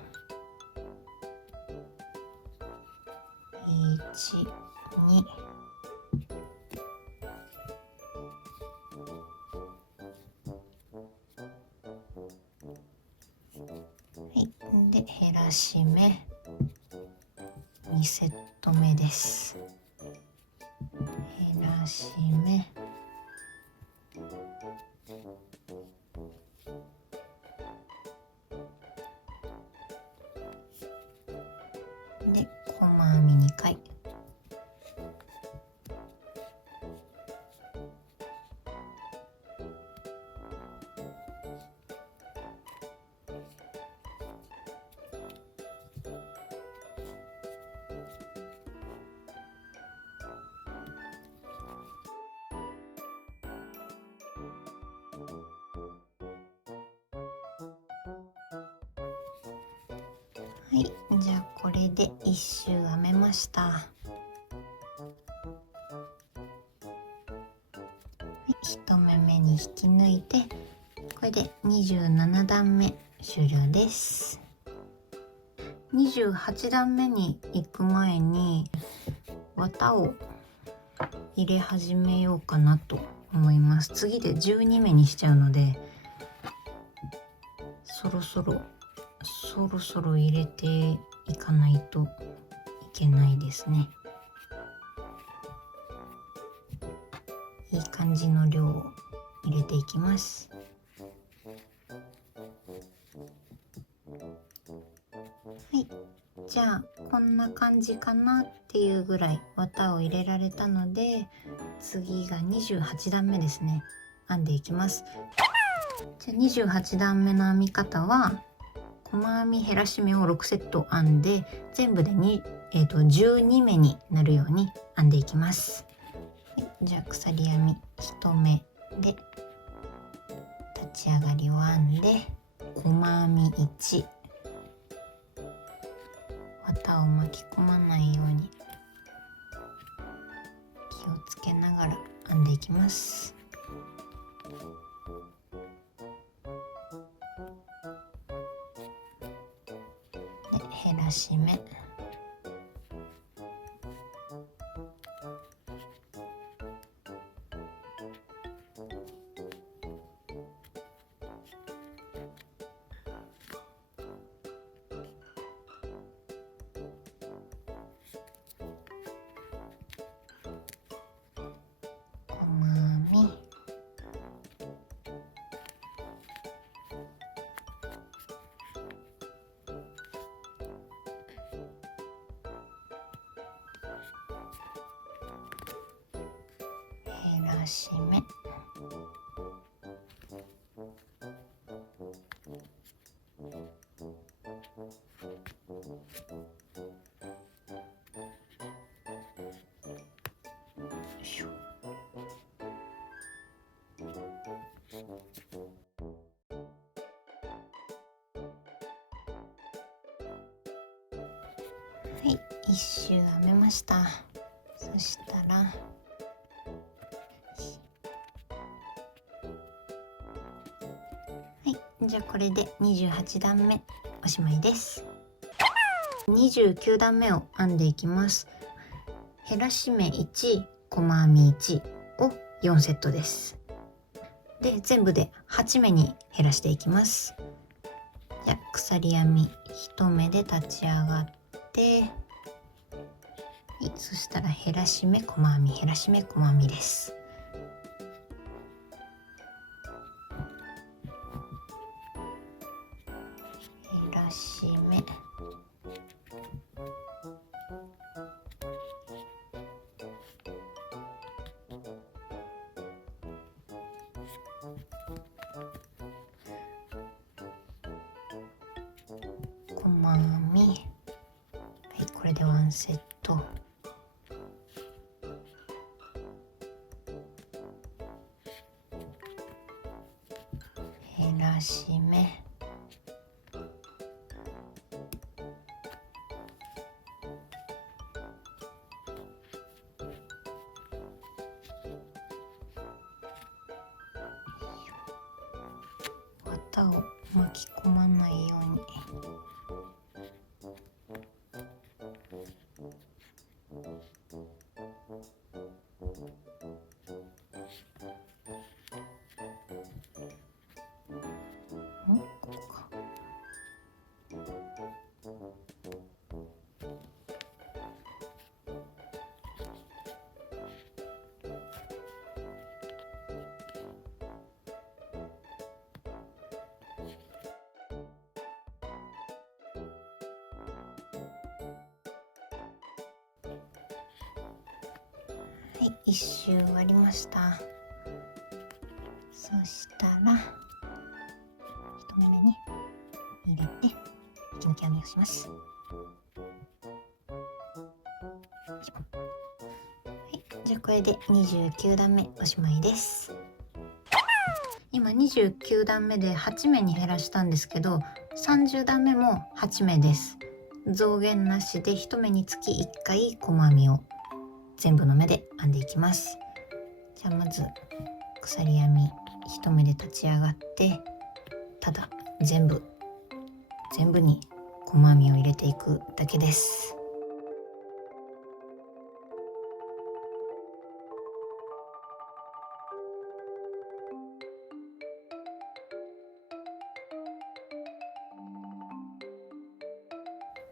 1、2、はい、で減らし目2セット目です。減らし目で細編み2回。はい、じゃあこれで1周編めました。はい、1目めに引き抜いて、これで27段目終了です。28段目に行く前に綿を入れ始めようかなと思います。次で12目にしちゃうので、そろそろ入れていかないといけないですね。いい感じの量を入れていきます。はい、じゃあこんな感じかなっていうぐらい綿を入れられたので、次が28段目ですね。編んでいきます。じゃあ28段目の編み方は細編み減らし目を6セット編んで、全部で12目になるように編んでいきます。はい、じゃあ鎖編み1目で立ち上がりを編んで、細編み1、綿を巻き込まないように気をつけながら編んでいきます。で減らし目、細編み、減らし目、はい、1周編めました。そしたらじゃあこれで28段目おしまいです。29段目を編んでいきます。減らし目1、細編み1を4セットです。で全部で8目に減らしていきます。じゃあ鎖編み1目で立ち上がって、はい、そしたら減らし目細編み減らし目細編みです。減らし目細編み、はい、これでワンセット。減らし目綿を巻き込まないように。こうか。はい、一周終わりました。そしたら1目に入れて引き抜き編みをします。はい、じゃあこれで29段目おしまいです。今29段目で8目に減らしたんですけど、30段目も8目です。増減なしで1目につき1回細編みを全部の目で編んでいきます。じゃあまず鎖編み1目で立ち上がって、ただ全部に細編みを入れていくだけです。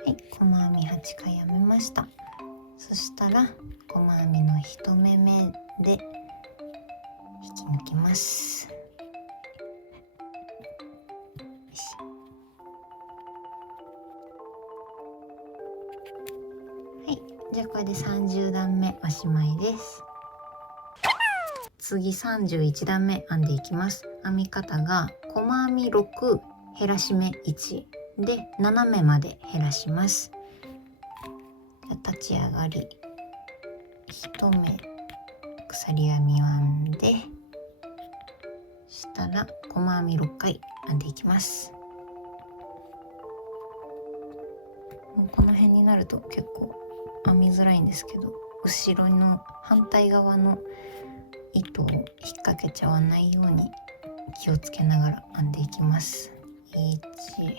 はい、細編み8回編めました。そしたら細編みの1目目で引き抜きます。はい、じゃあこれで30段目おしまいです。次31段目編んでいきます。編み方が細編み6、減らし目1で7目まで減らします。立ち上がり1目鎖編みを編んで、したら細編み6回編んでいきます。もうこの辺になると結構編みづらいんですけど、後ろの反対側の糸を引っ掛けちゃわないように気をつけながら編んでいきます。1、2、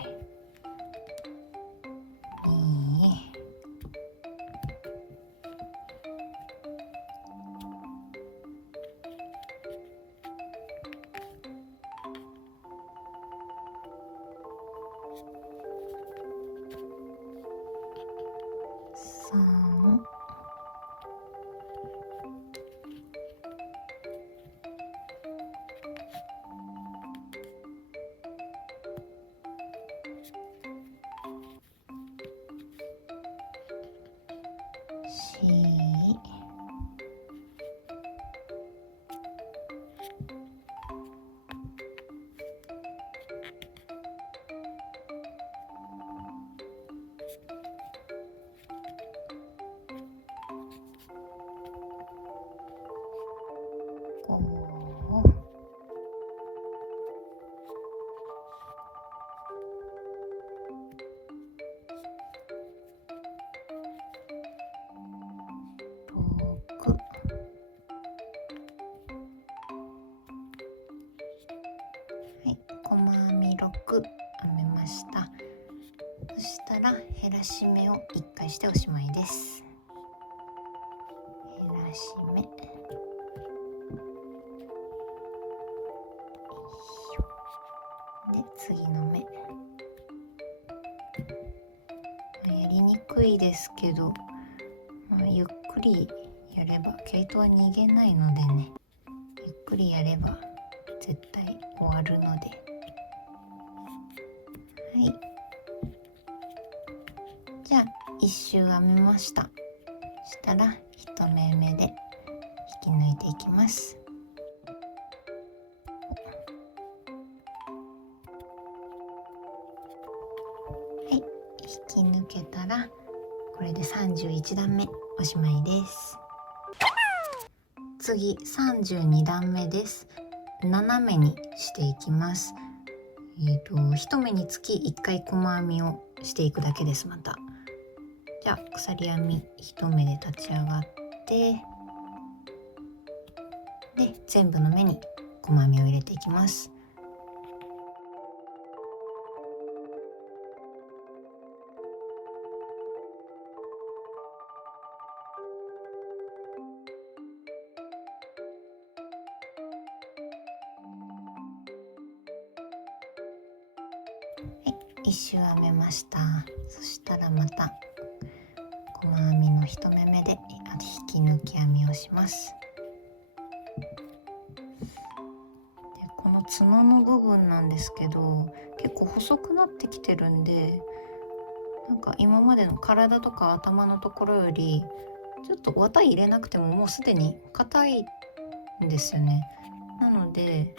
3、4、5、6、はい、細細編み6編めました。そしたら減らし目を1回しておしまいです。減らし目で次の目、やりにくいですけど、ゆっくりやれば毛糸は逃げないのでね、ゆっくりやれば絶対終わるので、はい、じゃあ1周編めました。そしたら1目目で引き抜いていきます。はい、引き抜けたらこれで31段目おしまいです。次32段目です。斜めにしていきます。1目につき1回細編みをしていくだけです。またじゃあ鎖編み1目で立ち上がって、で全部の目に細編みを入れていきます。1周編めました。そしたらまた細編みの1目目で引き抜き編みをします。でこの角の部分なんですけど、結構細くなってきてるんで、なんか今までの体とか頭のところよりちょっと綿入れなくてももうすでに硬いんですよね。なので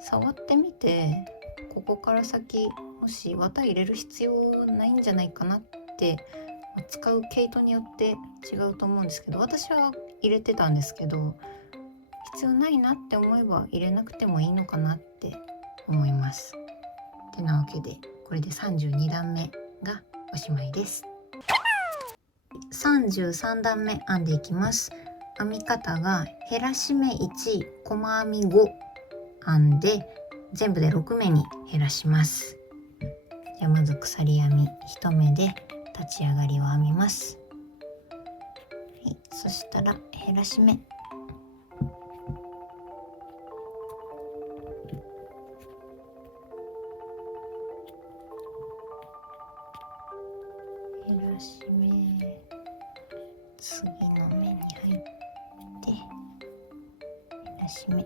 触ってみて、ここから先もし綿入れる必要ないんじゃないかなって、使う毛糸によって違うと思うんですけど、私は入れてたんですけど、必要ないなって思えば入れなくてもいいのかなって思います。てなわけでこれで32段目がおしまいです。33段目編んでいきます。編み方が減らし目1、細編み5編んで全部で6目に減らします。じゃあまず鎖編み1目で立ち上がりを編みます。はい、そしたら減らし目減らし目、次の目に入って減らし目、は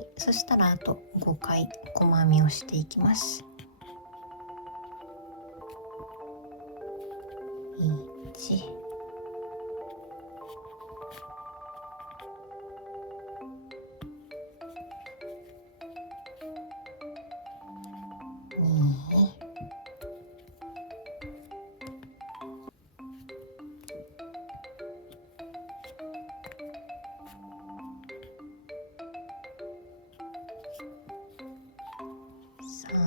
い、そしたらあと5回細編みをしていきます。1、2、3、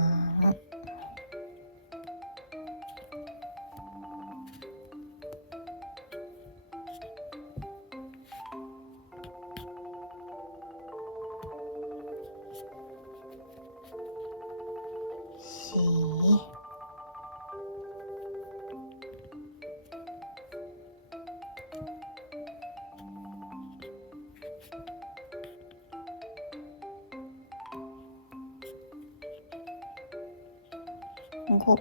4、5、は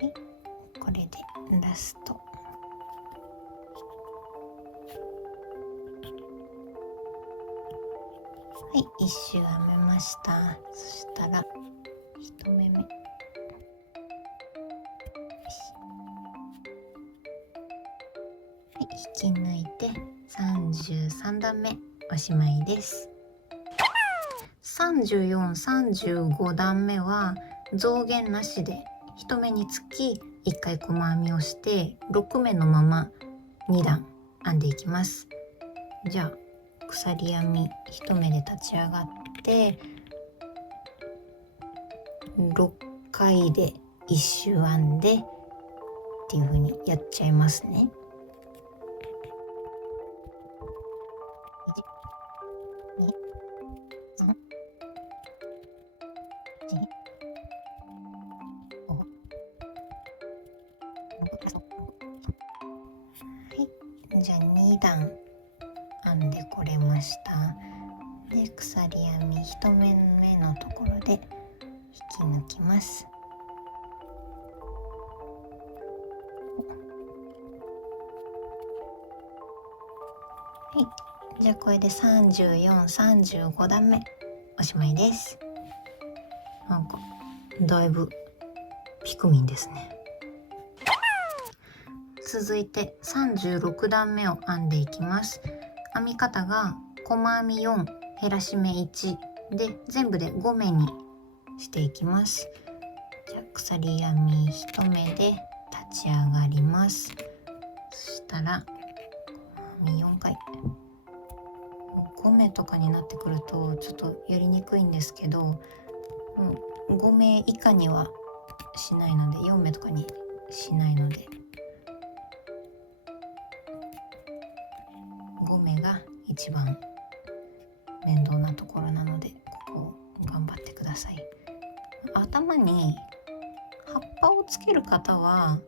い、これでラスト。はい、1周編めました。そしたら1目目、はい、引き抜いて33段目おしまいです。34、35段目は増減なしで1目につき1回細編みをして6目のまま2段編んでいきます。じゃあ鎖編み1目で立ち上がって6回で1周編んでっていう風にやっちゃいますね。1、2、3、4、5、6、はい、じゃあ2段編んでこれました。で、鎖編み1目目のところで引き抜きます。はい、じゃあこれで34、35段目おしまいです。なんかだいぶピクミンですね。続いて36段目を編んでいきます。編み方が細編み4、減らし目1で全部で5目にしていきます。じゃあ鎖編み1目で立ち上がります。そしたら細編み4回、5目とかになってくるとちょっとやりにくいんですけど、もう5目以下にはしないので、4目とかにしないので、5目が一番面倒なところなので、ここを頑張ってください。頭に葉っぱをつける方は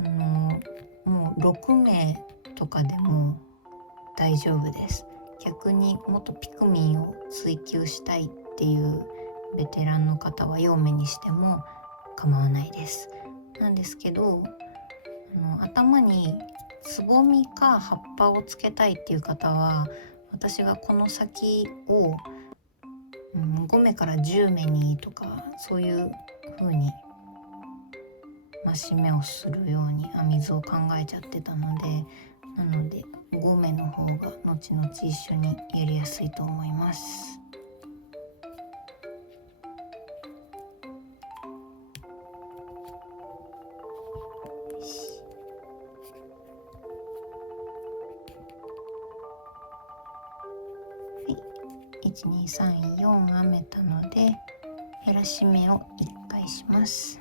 もう6目とかでも大丈夫です。逆にもっとピクミンを追求したいっていうベテランの方は4目にしても構わないです。なんですけど、頭につぼみか葉っぱをつけたいっていう方は、私がこの先を、5目から10目にとか、そういう風に増し目をするように編み図を考えちゃってたので、なので5目の方が後々一緒にやりやすいと思います。12344編めたので、減らし目を1回します。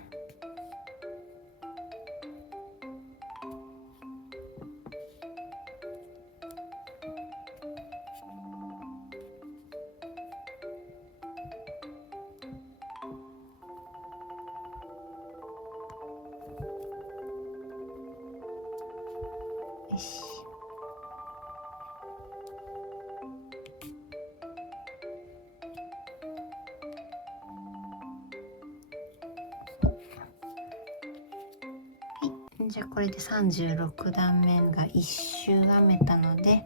よし。じゃあこれで36段目が1周編めたので、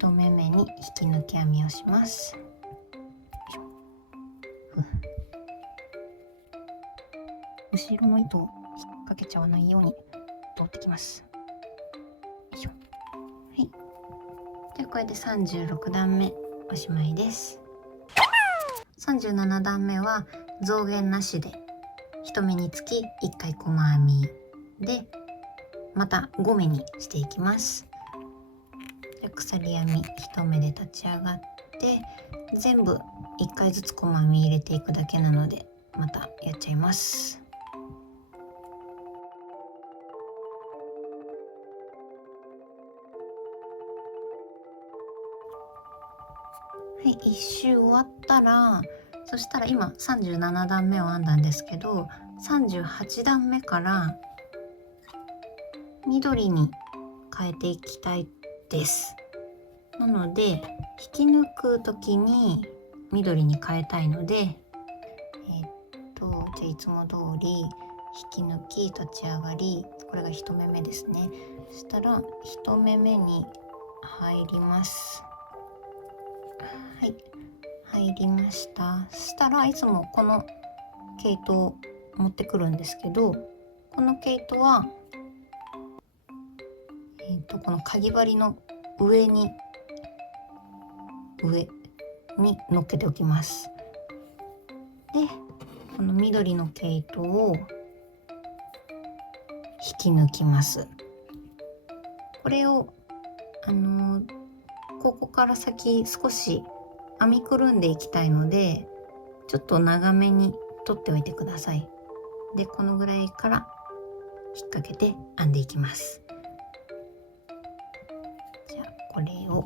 1目目に引き抜き編みをします。後ろの糸を引っ掛けちゃわないように通ってきます。よいしょ。はい。じゃあこれで36段目おしまいです。37段目は増減なしで1目につき1回細編みで、また5目にしていきます。鎖編み1目で立ち上がって、全部1回ずつ細編み入れていくだけなので、またやっちゃいます。はい、1周終わったら、そしたら今37段目を編んだんですけど、38段目から緑に変えていきたいです。なので引き抜く時に緑に変えたいので、じゃあいつも通り引き抜き立ち上がり、これが1目目ですね。そしたら1目目に入ります。はい、入りました。そしたらいつもこの毛糸を持ってくるんですけど、この毛糸はこのかぎ針の上に乗っけておきます。で、この緑の毛糸を引き抜きます。これをここから先少し編みくるんでいきたいので、ちょっと長めに取っておいてください。で、このぐらいから引っ掛けて編んでいきます。じゃあこれを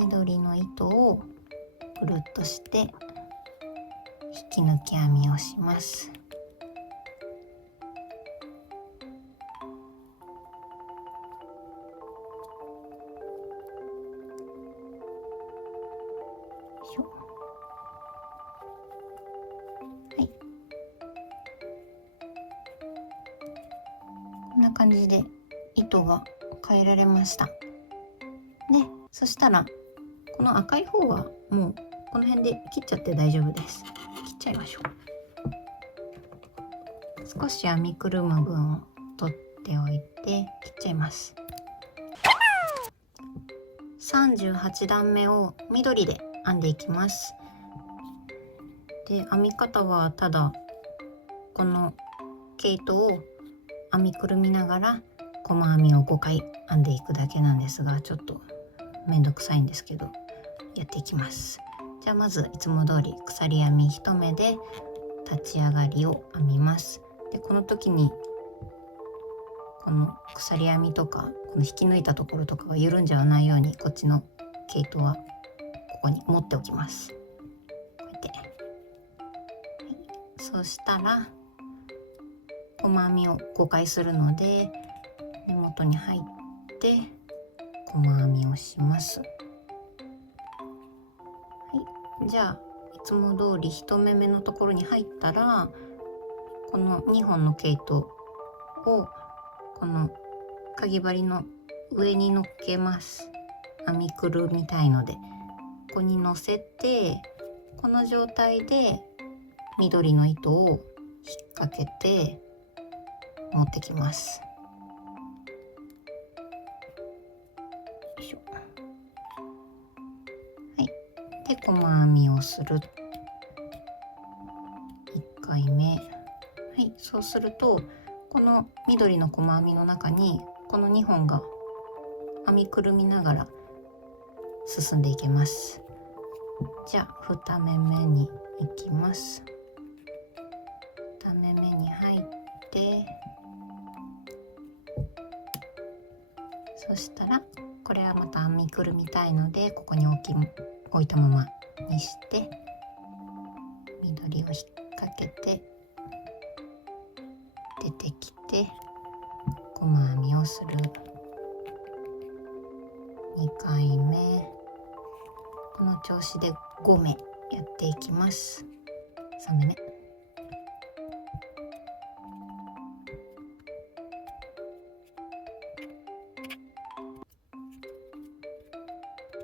緑の糸をぐるっとして引き抜き編みをします。はい、こんな感じで糸が変えられました。で、そしたらこの赤い方はもうこの辺で切っちゃって大丈夫です。切っちゃいましょう。少し編みくるむ分を取っておいて切っちゃいます。38段目を緑で編んでいきます。で、編み方はただこの毛糸を編みくるみながら細編みを5回編んでいくだけなんですが、ちょっとめんどくさいんですけどやっていきます。じゃあまずいつも通り鎖編み1目で立ち上がりを編みます。で、この時にこの鎖編みとかこの引き抜いたところとかが緩んじゃわないようにこっちの毛糸はここに持っておきます。こうやって、はい、そうしたら細編みを5回するので根元に入って細編みをします。はい、じゃあいつも通り1目目のところに入ったらこの2本の毛糸をこのかぎ針の上に乗っけます。編みくるみたいのでここに乗せて、この状態で緑の糸を引っ掛けて持ってきます。よいしょ。はい、で細編みをする。1回目、はい、そうするとこの緑の細編みの中にこの2本が編みくるみながら進んでいけます。じゃあ2目目に行きます。2目目に入って、そしたらこれはまた編みくるみたいのでここに置いたままにして緑を引っ掛けて出てきて細編みをする。2回目、この調子で5目やっていきます。3目目、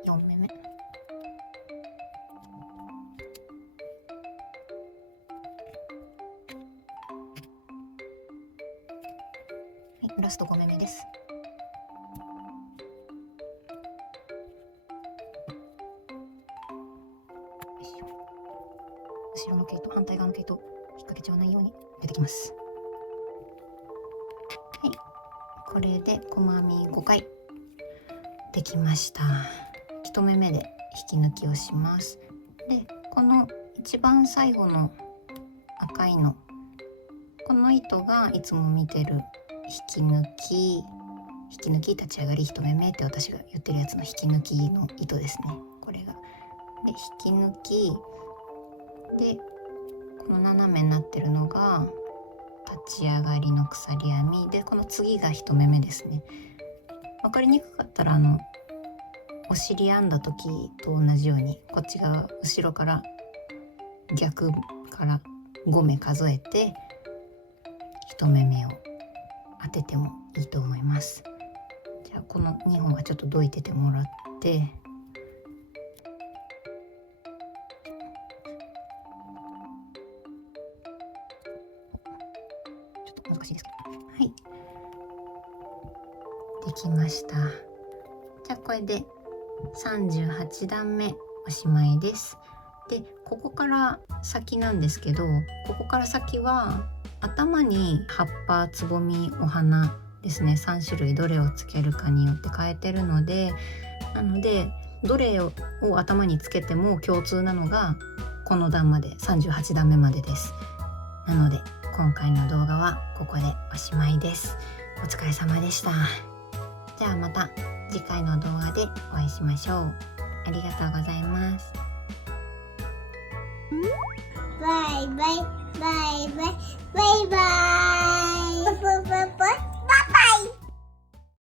4目目、はい、ラスト5目目です。後ろの毛糸、反対側の毛糸引っ掛けちゃわないように出てきます。はい、これで細編み5回できました。1目目で引き抜きをします。で、この一番最後の赤いの、この糸がいつも見てる引き抜き立ち上がり1目目って私が言ってるやつの引き抜きの糸ですね。これがで引き抜きで、この斜めになってるのが立ち上がりの鎖編みで、この次が1目目ですね。分かりにくかったらお尻編んだ時と同じようにこっち側後ろから逆から5目数えて1目目を当ててもいいと思います。じゃあこの2本はちょっとどいててもらって、ちょっと難しいですけど、はい、できました。じゃあこれで38段目おしまいです。で、ここから先なんですけど、ここから先は頭に葉っぱ、つぼみ、お花ですね、3種類どれをつけるかによって変えてるので、なのでどれを頭につけても共通なのがこの段まで38段目までです。なので今回の動画はここでおしまいです。お疲れ様でした。じゃあまた次回の動画でお会いしましょう。ありがとうございます。バイバイバイバイバイバイ。